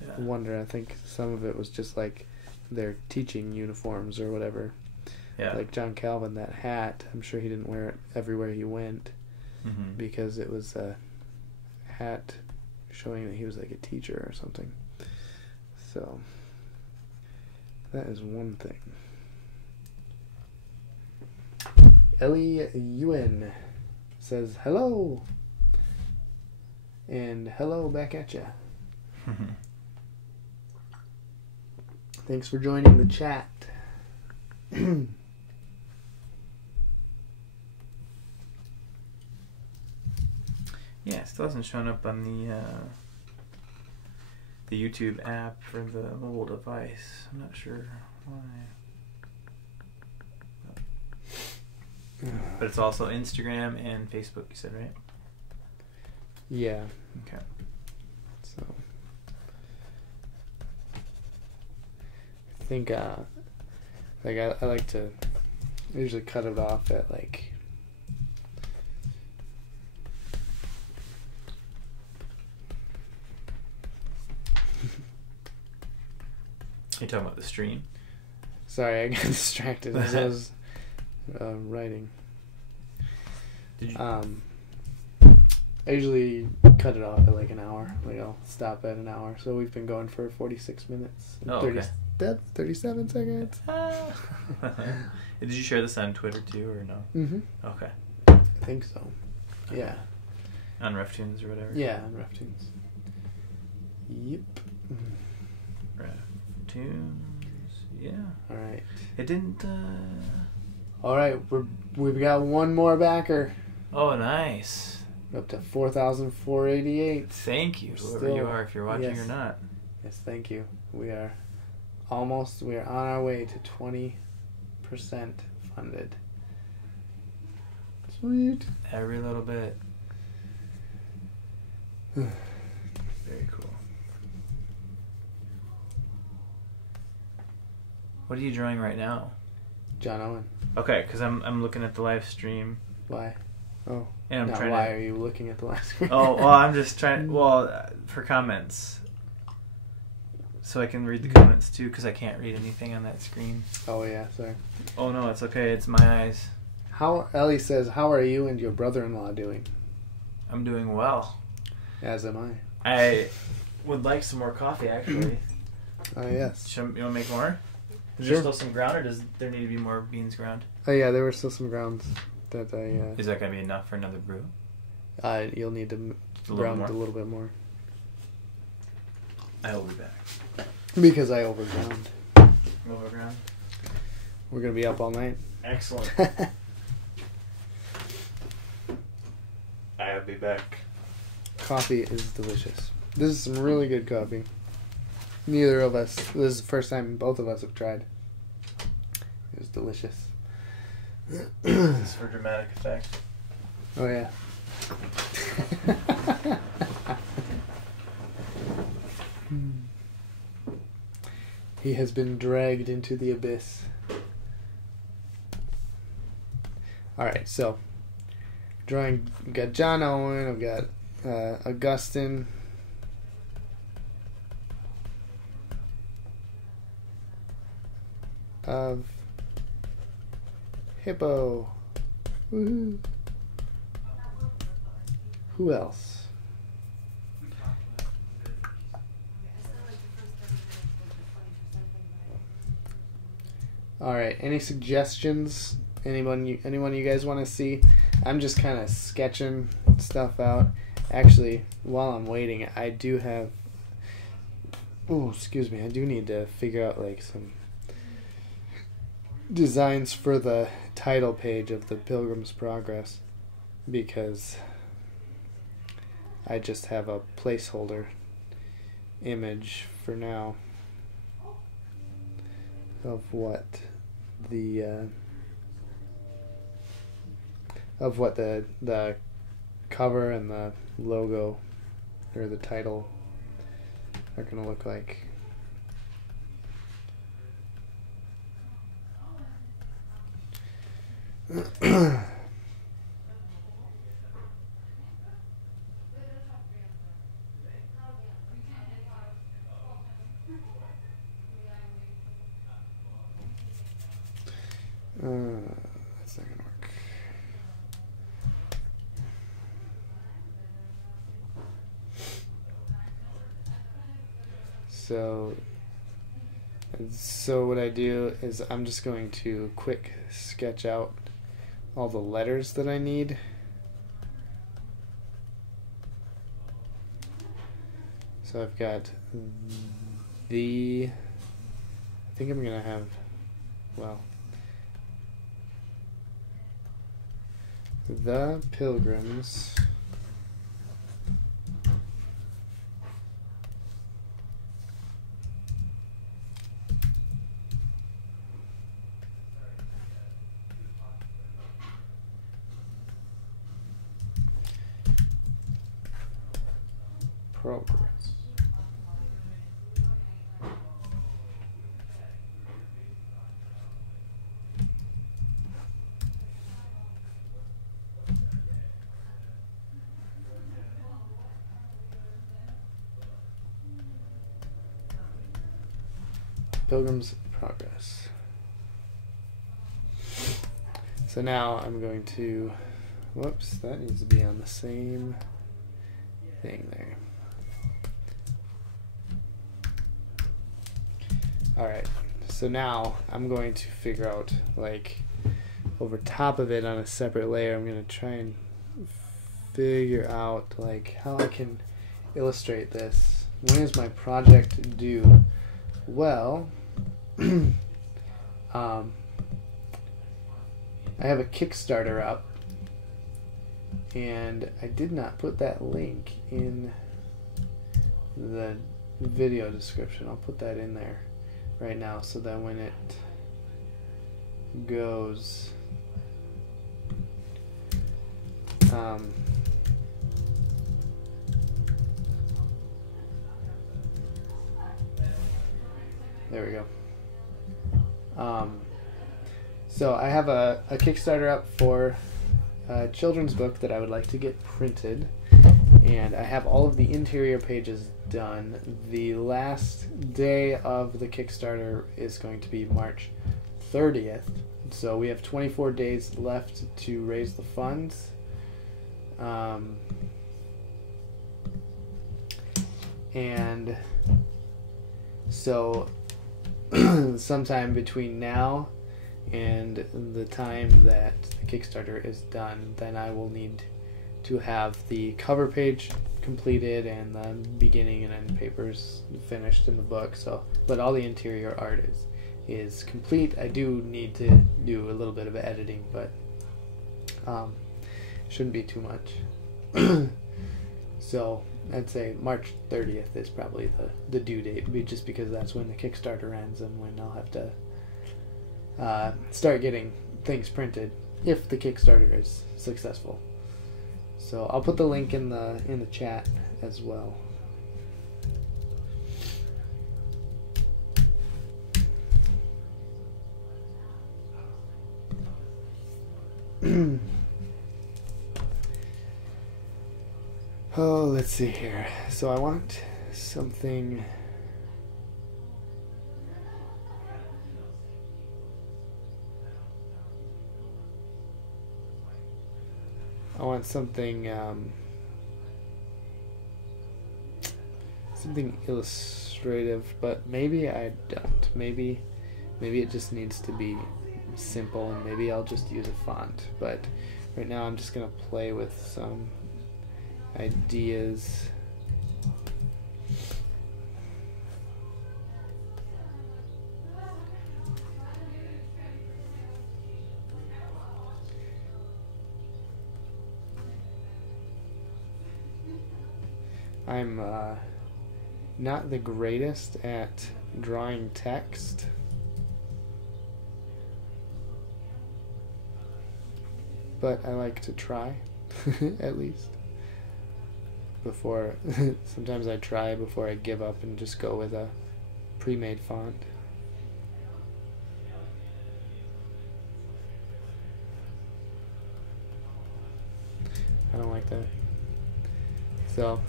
Yeah. wonder. I think some of it was just, like, their teaching uniforms or whatever. Yeah. Like John Calvin, that hat, I'm sure he didn't wear it everywhere he went. Mm-hmm. Because it was a hat showing that he was, like, a teacher or something. So... that is one thing. Ellie Ewan says hello. And hello back at ya. Thanks for joining the chat. Yeah, it still hasn't shown up on the YouTube app for the mobile device. I'm not sure why. But it's also Instagram and Facebook, you said, right? Yeah. Okay. So I think like I like to usually cut it off at like You talking about the stream? Sorry, I got distracted as I was writing. Did you? I usually cut it off at like an hour. Like I'll stop at an hour. So we've been going for 46 minutes. And Oh, okay. 37 seconds. Did you share this on Twitter too, or no? Mm-hmm. Okay. I think so. Okay. Yeah. On RefToons or whatever? Yeah, on RefToons. Yep. RefToons. Yeah. All right. It didn't. All right, we've got one more backer. Oh, nice. We're up to 4,488. Thank you, whoever Still, you are, if you're watching yes. or not. Yes, thank you. We are on our way to 20% funded. Sweet. Every little bit. Very cool. What are you drawing right now? John Owen. Okay, because I'm looking at the live stream. Why? Oh. And I'm Now, trying why to. are you looking at the last screen? Oh, well, I'm just trying. Well, for comments, so I can read the comments too, because I can't read anything on that screen. Oh yeah, sorry. Oh no, it's okay. It's my eyes. Ellie says, "How are you and your brother-in-law doing?" I'm doing well. As am I. I would like some more coffee, actually. Oh yes. You want to make more? Is Sure. there still some ground, or does there need to be more beans ground? Oh yeah, there were still some grounds that I. Is that gonna be enough for another brew? You'll need to A little ground more? a little bit more I will be back. because I overground. Over ground. We're gonna be up all night. Excellent. I'll be back. Coffee is delicious. This is some really good coffee. Neither of us. This is the first time both of us have tried. It was delicious. This is for dramatic effect. Oh yeah. He has been dragged into the abyss. Alright, so drawing, we've got John Owen, I've got Augustine. Of Hippo. Woohoo. Who else? Alright, any suggestions? Anyone you guys want to see? I'm just kind of sketching stuff out. Actually, while I'm waiting, I do have... Oh, excuse me. I do need to figure out like some designs for the title page of the Pilgrim's Progress, because I just have a placeholder image for now of what the cover and the logo or the title are going to look like. That's not gonna work. So what I do is I'm just going to quick sketch out all the letters that I need. So I've got I think I'm gonna have, well, the Pilgrims. Progress. Pilgrim's Progress. So now I'm going to, whoops, that needs to be on the same thing there. Alright, so now I'm going to figure out, like, over top of it on a separate layer, I'm going to try and figure out, like, how I can illustrate this. When is my project due? Well, I have a Kickstarter up, and I did not put that link in the video description. I'll put that in there right now so that when it goes there we go. So I have a Kickstarter up for a children's book that I would like to get printed, and I have all of the interior pages done. The last day of the Kickstarter is going to be March 30th, so we have 24 days left to raise the funds. And so sometime between now and the time that the Kickstarter is done, then I will need to have the cover page completed and the beginning and end papers finished in the book. So, but all the interior art is complete. I do need to do a little bit of editing, but shouldn't be too much. So I'd say March 30th is probably the due date, just because that's when the Kickstarter ends and when I'll have to start getting things printed if the Kickstarter is successful. So I'll put the link in the chat as well. Oh, let's see here. So I want something. I want something something illustrative, but maybe I don't. Maybe it just needs to be simple, and maybe I'll just use a font. But right now I'm just gonna play with some ideas. I'm not the greatest at drawing text. But I like to try, at least. before. Sometimes I try before I give up and just go with a pre-made font. I don't like that. So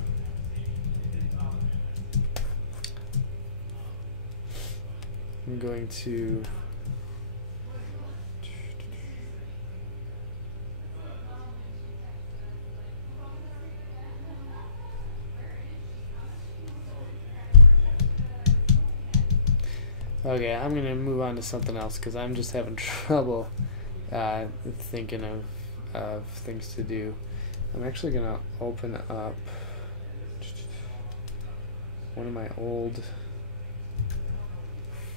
I'm going to okay, I'm gonna move on to something else because I'm just having trouble thinking of things to do. I'm actually gonna open up one of my old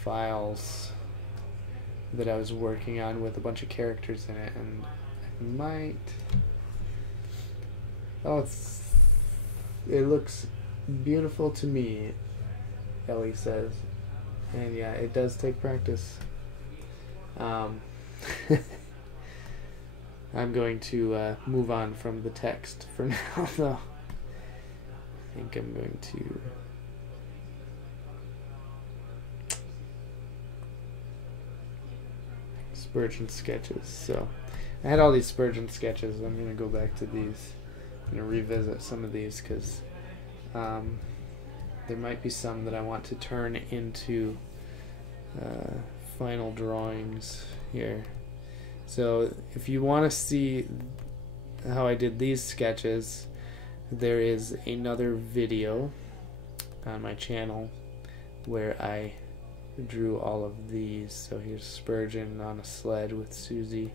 files that I was working on with a bunch of characters in it, and I might. Oh, it looks beautiful to me, Ellie says. And yeah, it does take practice. I'm going to move on from the text for now, though. I think I'm going to... Spurgeon sketches. So, I had all these Spurgeon sketches. I'm going to go back to these. I'm going to revisit some of these because there might be some that I want to turn into final drawings here. So if you want to see how I did these sketches, there is another video on my channel where I drew all of these. So here's Spurgeon on a sled with Susie.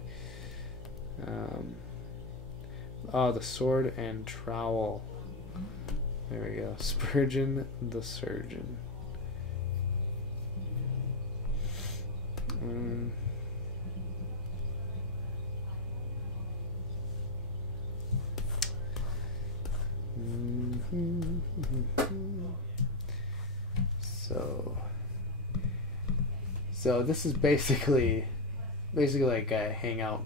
Oh, the sword and trowel. There we go. Spurgeon the surgeon. So this is basically like a hangout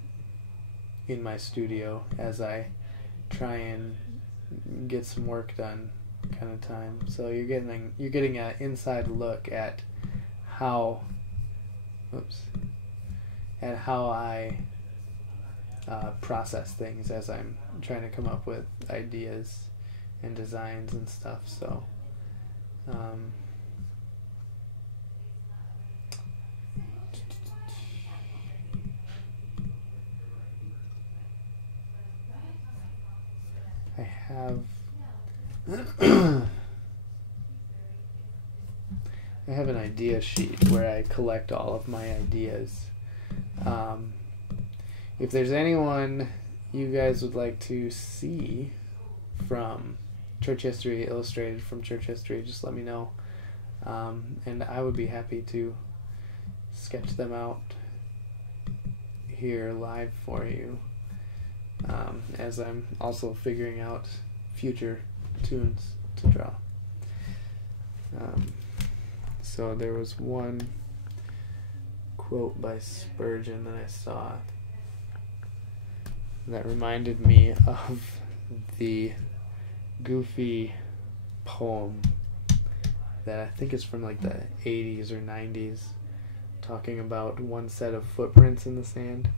in my studio as I try and get some work done kind of time. So you're getting an inside look at how I process things as I'm trying to come up with ideas and designs and stuff. So I have an idea sheet where I collect all of my ideas. If there's anyone you guys would like to see from Church History Illustrated from Church History, just let me know. And I would be happy to sketch them out here live for you. As I'm also figuring out future tunes to draw. So there was one quote by Spurgeon that I saw that reminded me of the goofy poem that I think is from like the 80s or 90s, talking about one set of footprints in the sand.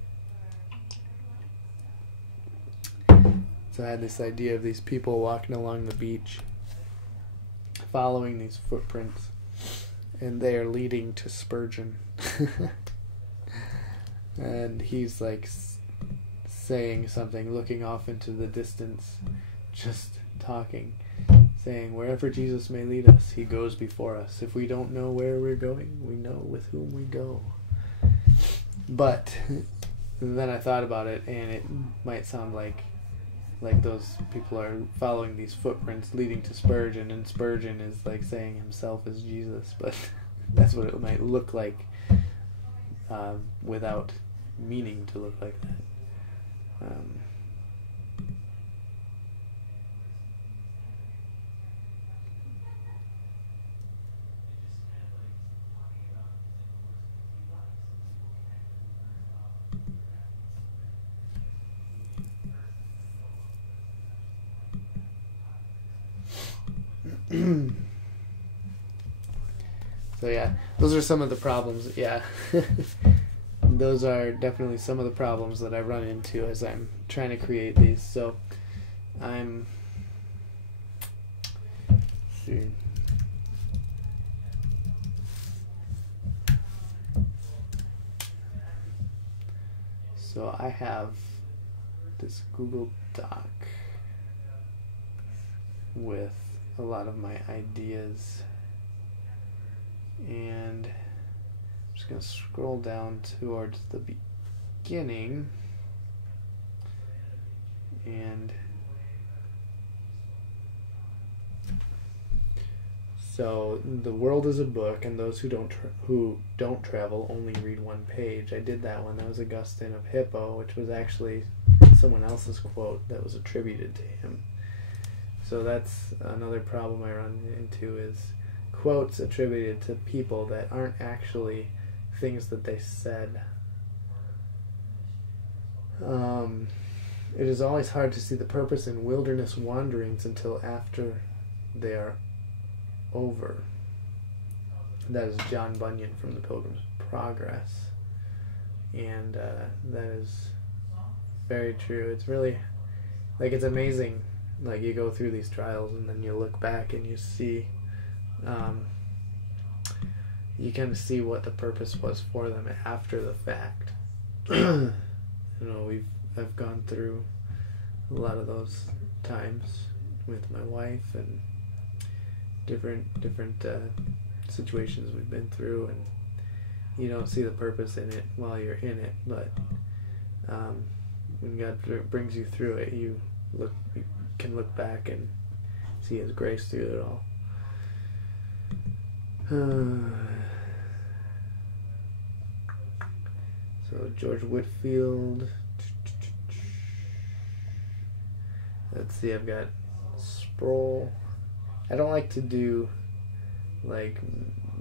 So I had this idea of these people walking along the beach, following these footprints, and they are leading to Spurgeon. And he's like saying something, looking off into the distance, just talking, saying, wherever Jesus may lead us, he goes before us. If we don't know where we're going, we know with whom we go. But then I thought about it, and it might sound like those people are following these footprints leading to Spurgeon, and Spurgeon is like saying himself as Jesus, but that's what it might look like without meaning to look like that. So yeah, those are some of the problems. Yeah. Those are definitely some of the problems that I run into as I'm trying to create these. So I'm... let's see. So I have this Google Doc with a lot of my ideas, and I'm just going to scroll down towards the beginning, and so the world is a book, and those who don't travel only read one page. I did that one. That was Augustine of Hippo, which was actually someone else's quote that was attributed to him. So that's another problem I run into, is quotes attributed to people that aren't actually things that they said. It is always hard to see the purpose in wilderness wanderings until after they are over. That is John Bunyan from the Pilgrim's Progress. And that is very true. It's really, like, it's amazing. Like, you go through these trials and then you look back and you see, you kind of see what the purpose was for them after the fact. You know, I've gone through a lot of those times with my wife, and different situations we've been through, and you don't see the purpose in it while you're in it, but when God brings you through it, you can look back and see His grace through it all. So George Whitefield. Let's see, I've got Sproul. I don't like to do like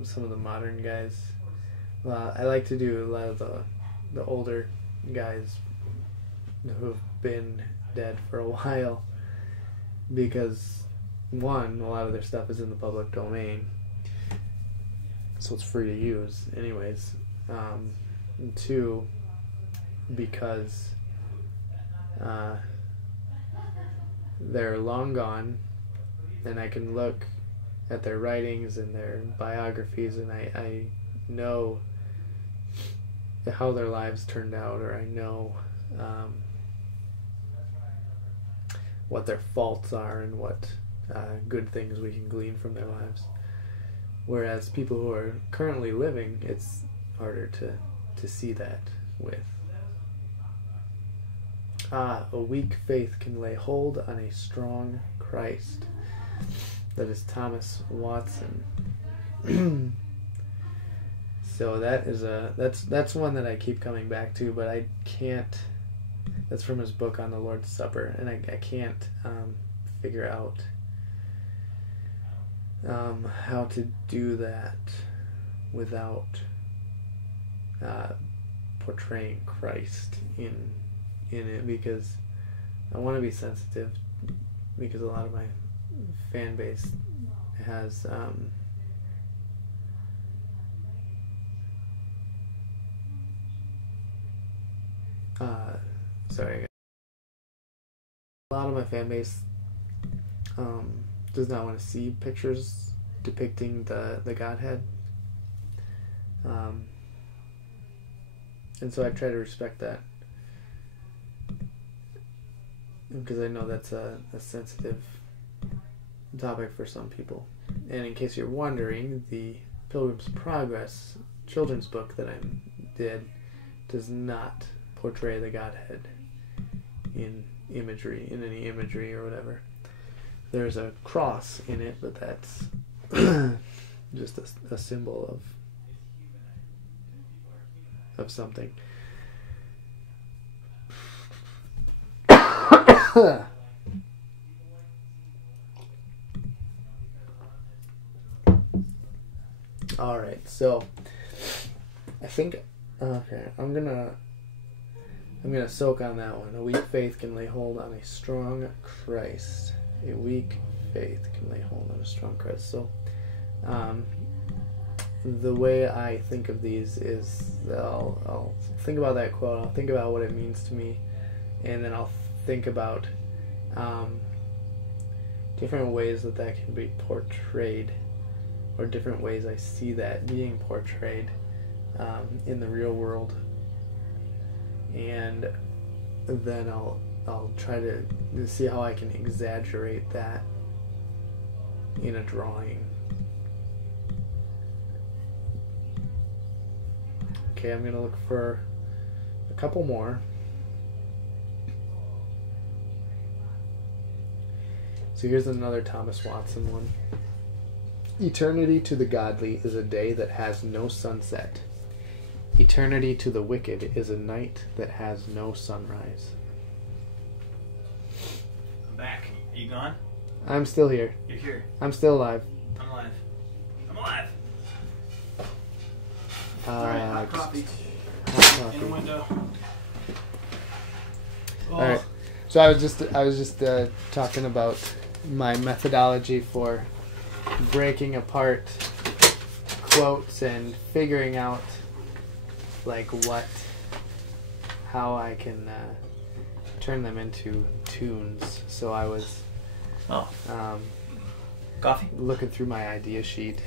some of the modern guys. Well, I like to do a lot of the older guys who've been dead for a while, because one, a lot of their stuff is in the public domain, so it's free to use anyways. And two, because they're long gone, and I can look at their writings and their biographies, and I know how their lives turned out, or I know what their faults are and what good things we can glean from their lives. Whereas people who are currently living, it's harder to see that with. A weak faith can lay hold on a strong Christ. That is Thomas Watson. So that is that's one that I keep coming back to, but I can't. That's from his book on the Lord's Supper, and I can't figure out how to do that without portraying Christ in it, because I want to be sensitive, because a lot of my fan base has a lot of my fan base does not want to see pictures depicting the Godhead, and so I try to respect that, because I know that's a sensitive topic for some people. And in case you're wondering, the Pilgrim's Progress children's book that I did does not portray the Godhead in any imagery or whatever. There's a cross in it, but that's just a symbol of something. All right, so I think I'm gonna soak on that one. A weak faith can lay hold on a strong Christ. A weak faith can lay hold on a strong Christ. So, the way I think of these is I'll think about that quote, I'll think about what it means to me, and then I'll think about different ways that can be portrayed, or different ways I see that being portrayed in the real world, and then I'll try to see how I can exaggerate that in a drawing. Okay, I'm going to look for a couple more. So here's another Thomas Watson one. Eternity to the godly is a day that has no sunset. Eternity to the wicked is a night that has no sunrise. I'm back. Are you gone? I'm still here. You're here. I'm still alive. I'm alive. I'm alive. Alright, hot coffee. Hot coffee. In the window. Oh. Alright. So I was just talking about my methodology for breaking apart quotes and figuring out like how I can turn them into tunes. So I was Coffee? looking through my idea sheet.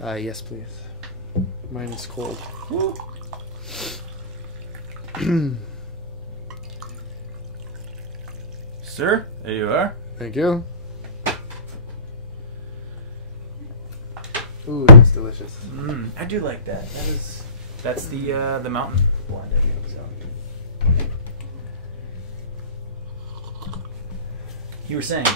Yes, please. Mine is cold. Sir, there you are. Thank you. Ooh, that's delicious. I do like that. That's the mountain blend, I think. So. You were saying.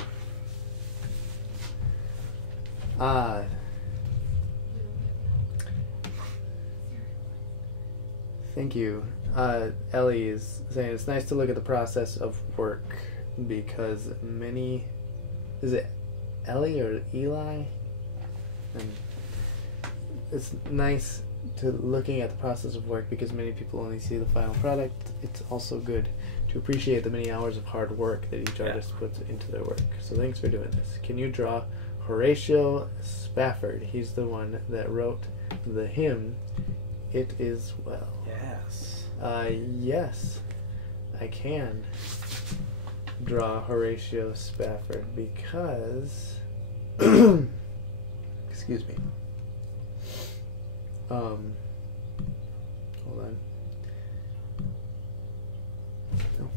Thank you. Ellie is saying it's nice to look at the process of work because many... Is it Ellie or Eli? And it's nice to looking at the process of work because many people only see the final product. It's also good to appreciate the many hours of hard work that each artist puts into their work. So thanks for doing this. Can you draw Horatio Spafford? He's the one that wrote the hymn, It Is Well. Yes. Yes, I can draw Horatio Spafford because... Excuse me. Hold on. No.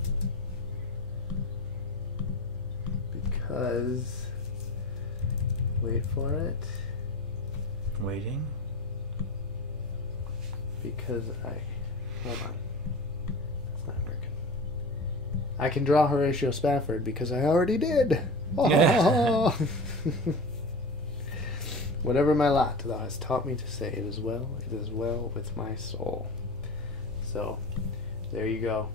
Because... Wait for it. Waiting. Because hold on. It's not working. I can draw Horatio Spafford because I already did. Oh. Whatever my lot, thou hast taught me to say, it is well with my soul. So, there you go.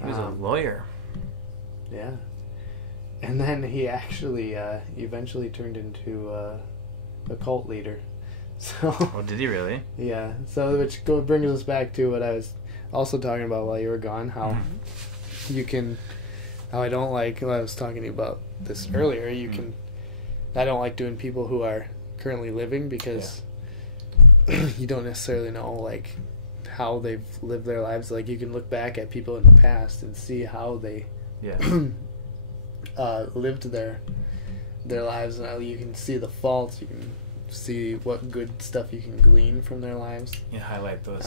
He was a lawyer. Yeah. And then he actually eventually turned into a cult leader. So. Oh, did he really? Yeah. So which brings us back to what I was also talking about while you were gone. How you can. How I don't like. I was talking to you about this earlier. You can. I don't like doing people who are currently living because you don't necessarily know like how they've lived their lives. Like you can look back at people in the past and see how they lived their lives, and you can see the faults. You can see what good stuff you can glean from their lives. You highlight those,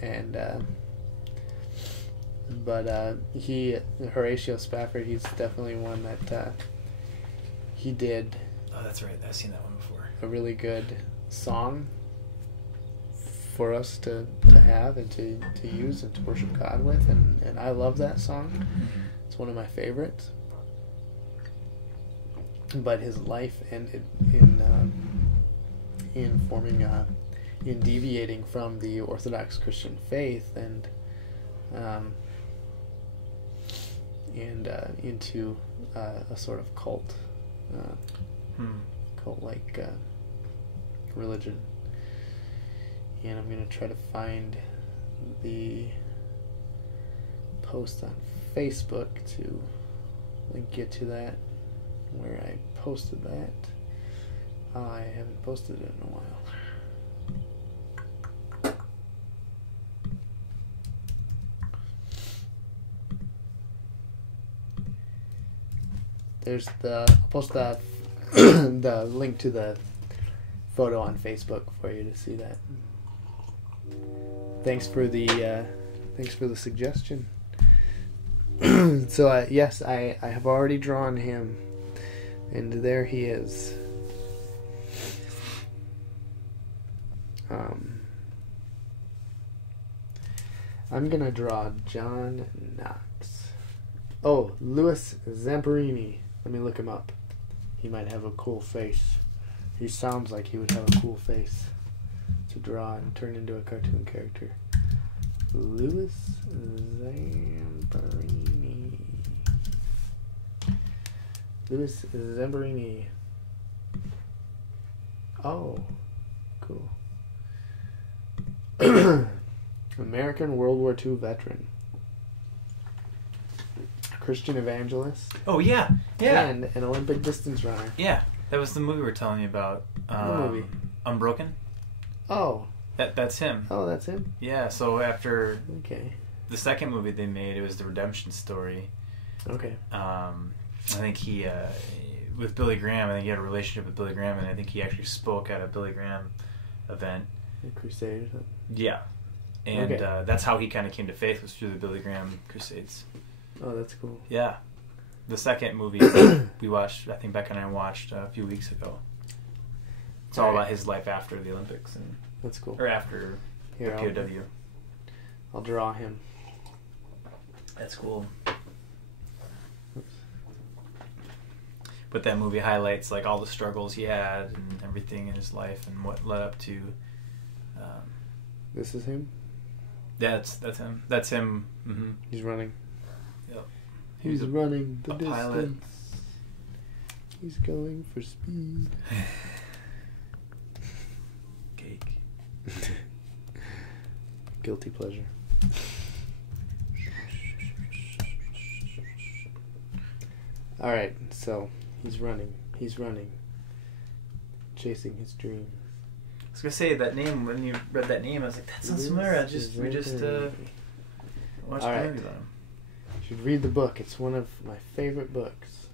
And but Horatio Spafford, he's definitely one that he did. Oh, that's right. I've seen that one before. A really good song for us to have and to use and to worship God with, and I love that song. It's one of my favorites. But his life ended in forming in deviating from the Orthodox Christian faith and into a sort of cult like religion. And I'm gonna try to find the post on Facebook to link you to that, where I posted that. I haven't posted it in a while. There's I'll post the the link to the photo on Facebook for you to see that. Thanks for the suggestion. So yes, I have already drawn him, and there he is. I'm gonna draw John Knox. Oh, Louis Zamperini. Let me look him up. He might have a cool face. He sounds like he would have a cool face to draw and turn into a cartoon character. Louis Zamperini. Louis Zamperini. Oh, cool. American World War II veteran. Christian evangelist. Oh, yeah. Yeah. And an Olympic distance runner. Yeah. That was the movie we were telling you about. What movie? Unbroken. Oh. That's him. Oh, that's him? Yeah, so after okay. the second movie they made, it was the redemption story. Okay. I think he, with Billy Graham, I think he had a relationship with Billy Graham, and I think he actually spoke at a Billy Graham event. A crusade or something? Yeah. And that's how he kind of came to faith, was through the Billy Graham crusades. Oh, that's cool. Yeah. The second movie we watched, I think Becca and I watched a few weeks ago. It's all about his life after the Olympics. And that's cool. Or after the POW. I'll draw him. That's cool. But that movie highlights like all the struggles he had and everything in his life and what led up to. This is him? Yeah, that's him. That's him. Mm-hmm. He's running. Yep. He's running the distance. Pilot. He's going for speed. Cake. Guilty pleasure. Alright, so he's running. He's running. Chasing his dream. I was gonna say that name, when you read that name, I was like, that sounds familiar. We just watched All right. movies on him. You should read the book. It's one of my favorite books.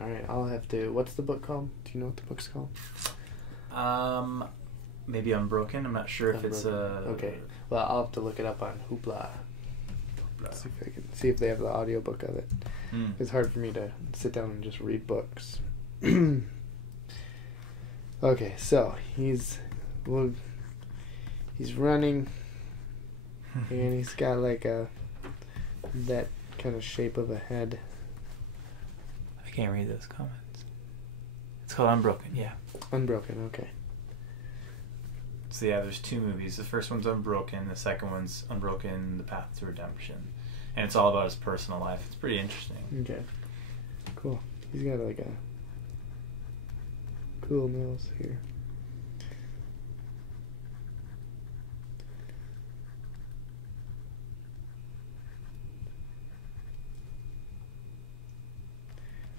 Alright, I'll have to... What's the book called? Do you know what the book's called? Maybe Unbroken. I'm not sure if it's Okay. Well, I'll have to look it up on Hoopla. See if they have the audiobook of it. It's hard for me to sit down and just read books. Okay, so he's running, and he's got like that kind of shape of a head. I can't read those comments. It's called Unbroken. Yeah. Unbroken. Okay. So yeah, there's two movies. The first one's Unbroken. The second one's Unbroken: The Path to Redemption, and it's all about his personal life. It's pretty interesting. Okay. Cool. He's got like a cool nose here.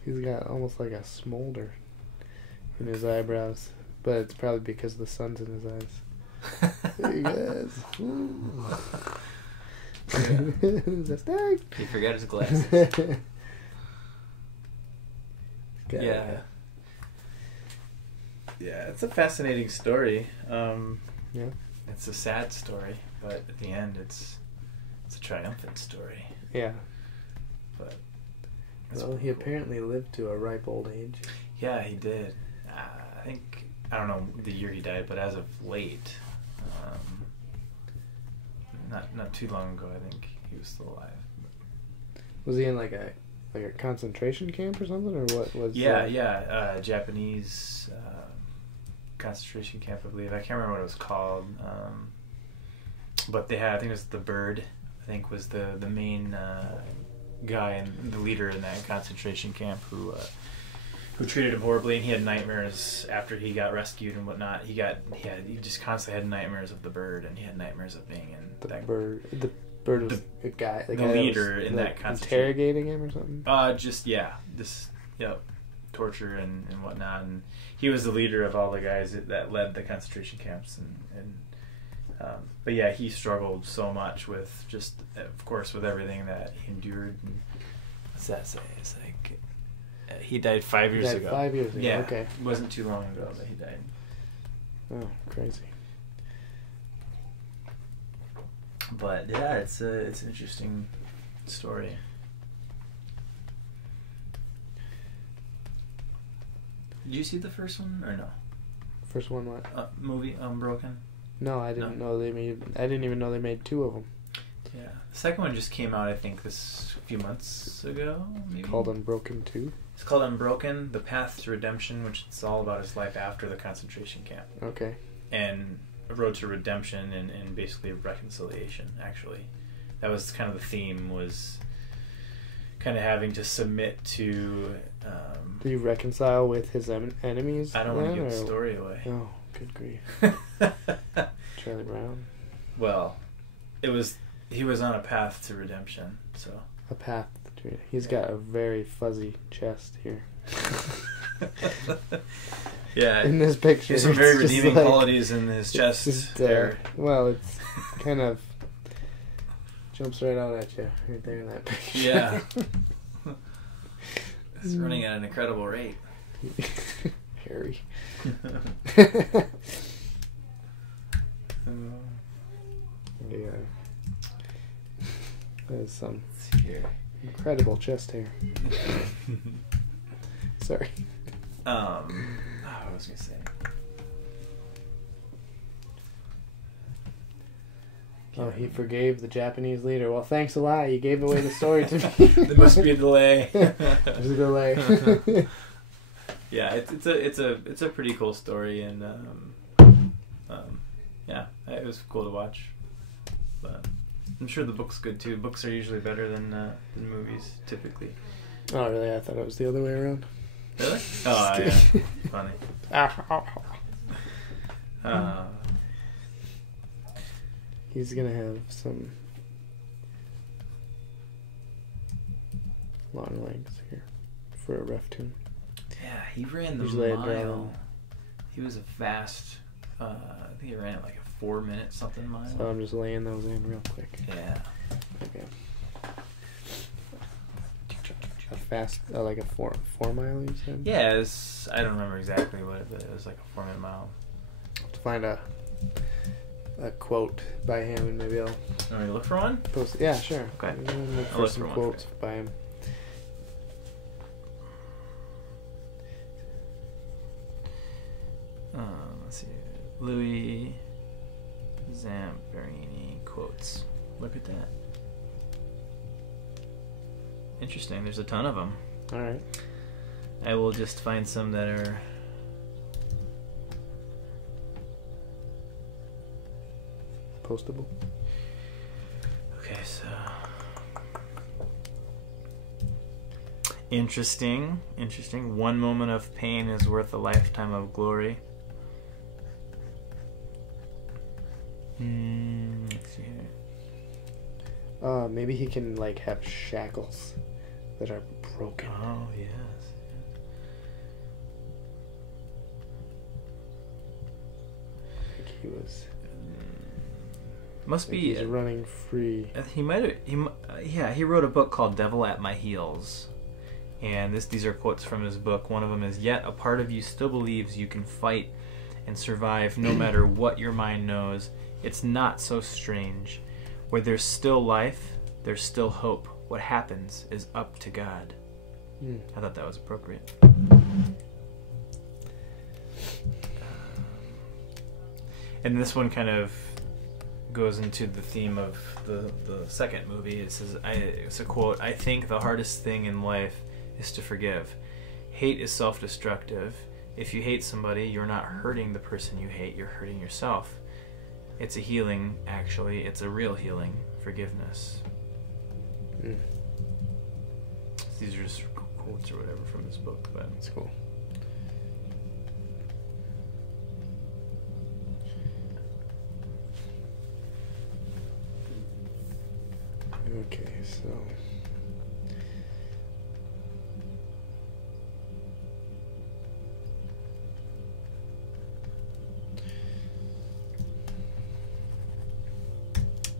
He's got almost like a smolder in his eyebrows, but it's probably because the sun's in his eyes. There he goes. That's dark. He forgot his glasses. Yeah. Yeah, it's a fascinating story. Yeah. It's a sad story, but at the end, it's a triumphant story. Yeah. But well, he apparently lived to a ripe old age. Yeah, he did. I think, I don't know the year he died, but as of late, not too long ago, I think he was still alive. Was he in like a concentration camp or something, or what was? Japanese concentration camp, I believe. I can't remember what it was called, but they had, I think it was the Bird. I think was the main guy and the leader in that concentration camp who treated him horribly, and he had nightmares after he got rescued and whatnot. He just constantly had nightmares of the Bird, and he had nightmares of being in the that Bird. Bird was a guy. The leader in that concentration. Interrogating him or something? Torture and whatnot. And he was the leader of all the guys that led the concentration camps. But yeah, he struggled so much with just, of course, with everything that he endured. And what's that say? It's like he died 5 years ago. 5 years ago. Yeah, Okay. It wasn't too long ago that he died. Oh, crazy. But yeah, it's an interesting story. Did you see the first one or no? First one what? Movie Unbroken. No, I didn't know they made. I didn't even know they made 2 of them. Yeah, the second one just came out. I think this few months ago. Maybe. Called Unbroken 2. It's called Unbroken: The Path to Redemption, which it's all about his life after the concentration camp. Okay. And a road to redemption and basically reconciliation. Actually, that was kind of the theme. Was kind of having to submit to. Do you reconcile with his enemies? I don't want to give the story away. Oh, good grief. Charlie Brown. Well, he was on a path to redemption, so. A path to He's got a very fuzzy chest here. Yeah. In this picture. There's some very redeeming qualities in his chest there. Well, it's kind of jumps right out at you right there in that picture. Yeah. It's running at an incredible rate. Harry. Yeah. There's some incredible chest hair. Sorry. What was I gonna say? Oh, he forgave the Japanese leader. Well, thanks a lot. You gave away the story to me. There must be a delay. There's a delay. Yeah, it's a pretty cool story, and yeah, it was cool to watch. But I'm sure the book's good too. Books are usually better than movies typically. Oh, really? I thought it was the other way around. Really? Oh, yeah. Funny. He's gonna have some long legs here for a RefToon. Yeah, he ran the Usually mile. He was a fast. I think he ran it like a 4 minute something mile. So I'm just laying those in real quick. Yeah. Okay. A fast, like a four mile, you said? Yeah, I don't remember exactly what it was like a 4 minute mile. To find a quote by him, and maybe I'll. Want me to look for one? Post. Yeah, sure. Okay. Look I'll for look some for one quotes by him. Let's see. Louis Zamperini quotes. Look at that. Interesting. There's a ton of them. All right. I will just find some that are. Postable. Okay, so. Interesting. One moment of pain is worth a lifetime of glory. Let's see here. Maybe he can like have shackles that are broken. Oh yes. Like he was. Must like be. He's running free. He might have. He wrote a book called "Devil at My Heels," and these are quotes from his book. One of them is, "Yet a part of you still believes you can fight and survive no matter what your mind knows. It's not so strange. Where there's still life, there's still hope. What happens is up to God." I thought that was appropriate. And this one kind of goes into the theme of the second movie. It says, it's a quote, "I think the hardest thing in life is to forgive. Hate is self-destructive. If you hate somebody, you're not hurting the person you hate, you're hurting yourself. It's a healing, actually. It's a real healing. Forgiveness." These are just quotes or whatever from this book, but That's cool. Okay, so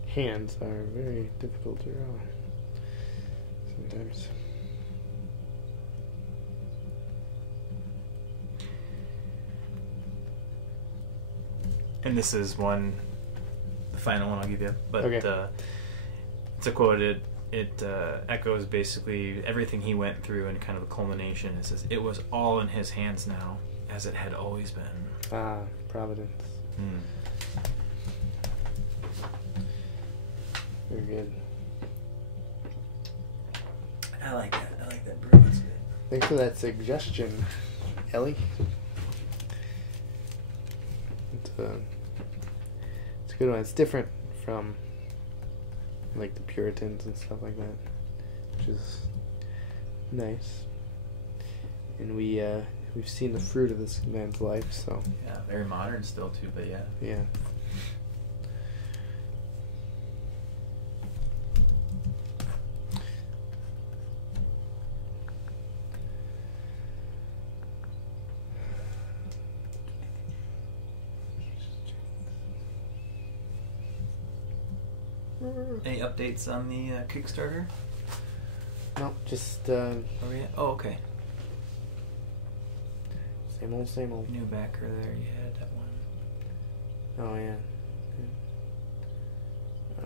hands are very difficult to draw sometimes. And this is one, the final one I'll give you. But Okay. it's a quote. It echoes basically everything he went through, and kind of the culmination. It says, "It was all in his hands now, as it had always been." Ah, Providence. Very good. I like that. I like that brew. It's good. Thanks for that suggestion, Ellie. It's a good one. It's different from like the Puritans and stuff like that, which is nice. And we've seen the fruit of this man's life, so Yeah, very modern still too, but yeah. yeah. Any updates on the Kickstarter? No, just Oh, yeah. Oh, okay. same old. New backer there. You had that one. Oh yeah.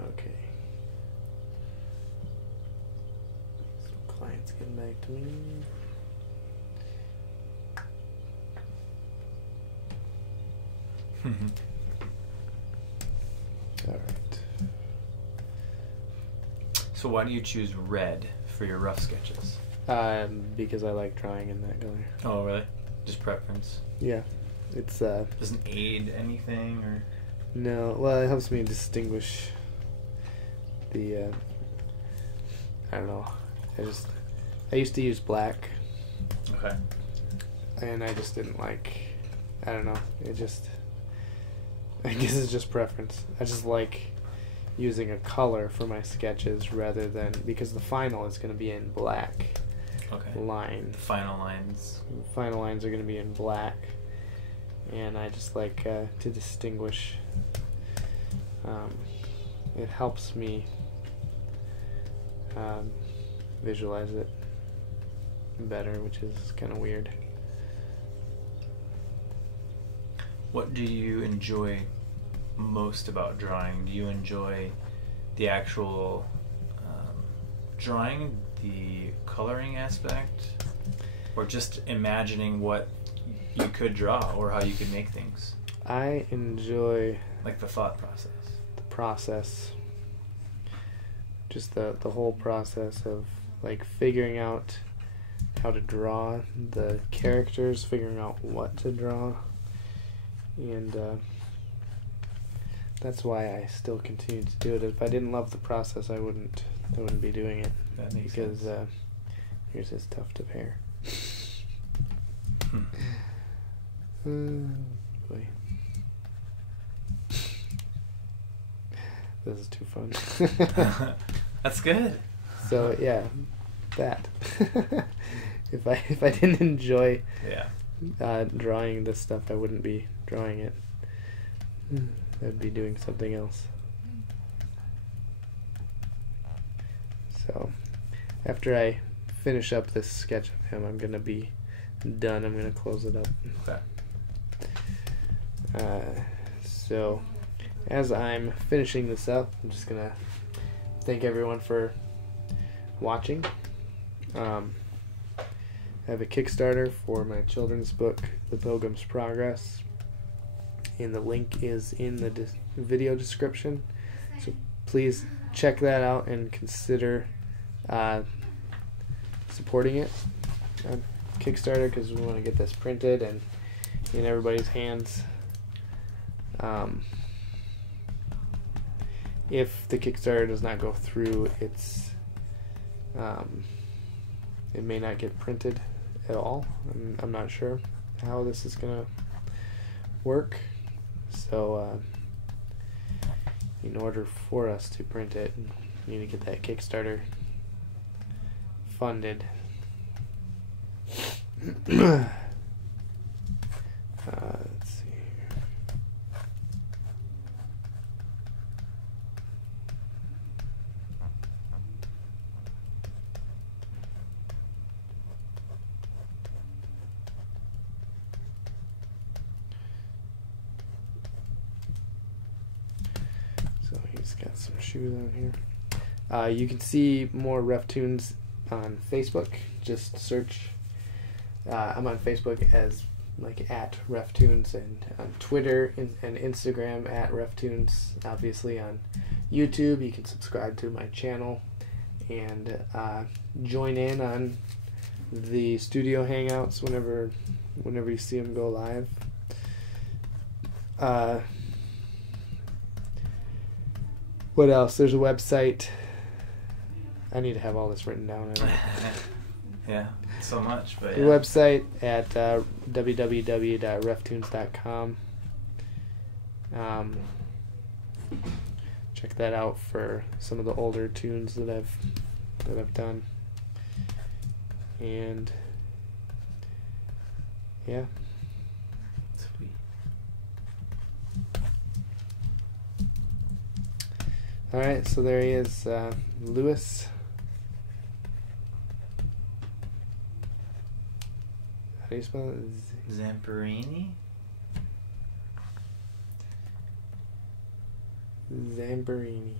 Okay. Some clients getting back to me. All right. So why do you choose red for your rough sketches? Because I like drawing in that color. Oh, really? Just preference? Yeah, it's Doesn't aid anything, or? no. Well, it helps me distinguish the. I don't know. I used to use black, Okay. and I just didn't like. I don't know. It just. I guess it's just preference. I just like using a color for my sketches rather than because the final is going to be in black. Okay. Line. The final lines. Final lines are going to be in black, and I just like to distinguish. It helps me visualize it better, which is kind of weird. What do you enjoy most about drawing? Do you enjoy the actual drawing, the coloring aspect, or just imagining what you could draw or how you could make things? I enjoy Like the thought process. the process, just the whole process of like figuring out how to draw the characters, figuring out what to draw, and that's why I still continue to do it. If I didn't love the process, I wouldn't be doing it. That makes because sense. yours is tough to pair. Boy. This is too fun. That's good. So yeah, that. if I didn't enjoy Yeah. drawing this stuff, I wouldn't be drawing it. I'd be doing something else. So after I finish up this sketch of him, I'm gonna be done. I'm gonna close it up. Okay. So as I'm finishing this up, I'm just gonna thank everyone for watching. I have a Kickstarter for my children's book, The Pilgrim's Progress, and the link is in the video description. So please check that out and consider supporting it on Kickstarter, because we want to get this printed and in everybody's hands. If the Kickstarter does not go through, it may not get printed at all. I'm not sure how this is gonna work. So in order for us to print it, need to get that Kickstarter funded. Let's see here. So he's got some shoes on here. You can see more RefToons on Facebook. Just search. I'm on Facebook as like at RefToons, and on Twitter and Instagram at RefToons. Obviously on YouTube, you can subscribe to my channel and join in on the studio hangouts whenever you see them go live. What else? There's a website. I need to have all this written down. Yeah, so much, but The yeah. website at www.reftoons.com. Check that out for some of the older tunes that I've done. And yeah. Sweet. All right, so there he is, Lewis. How do you spell it? Zamperini? Zamperini.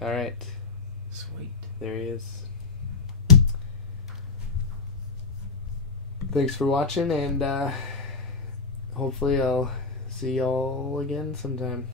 All right, Sweet. there he is. Thanks for watching, and hopefully I'll see y'all again sometime.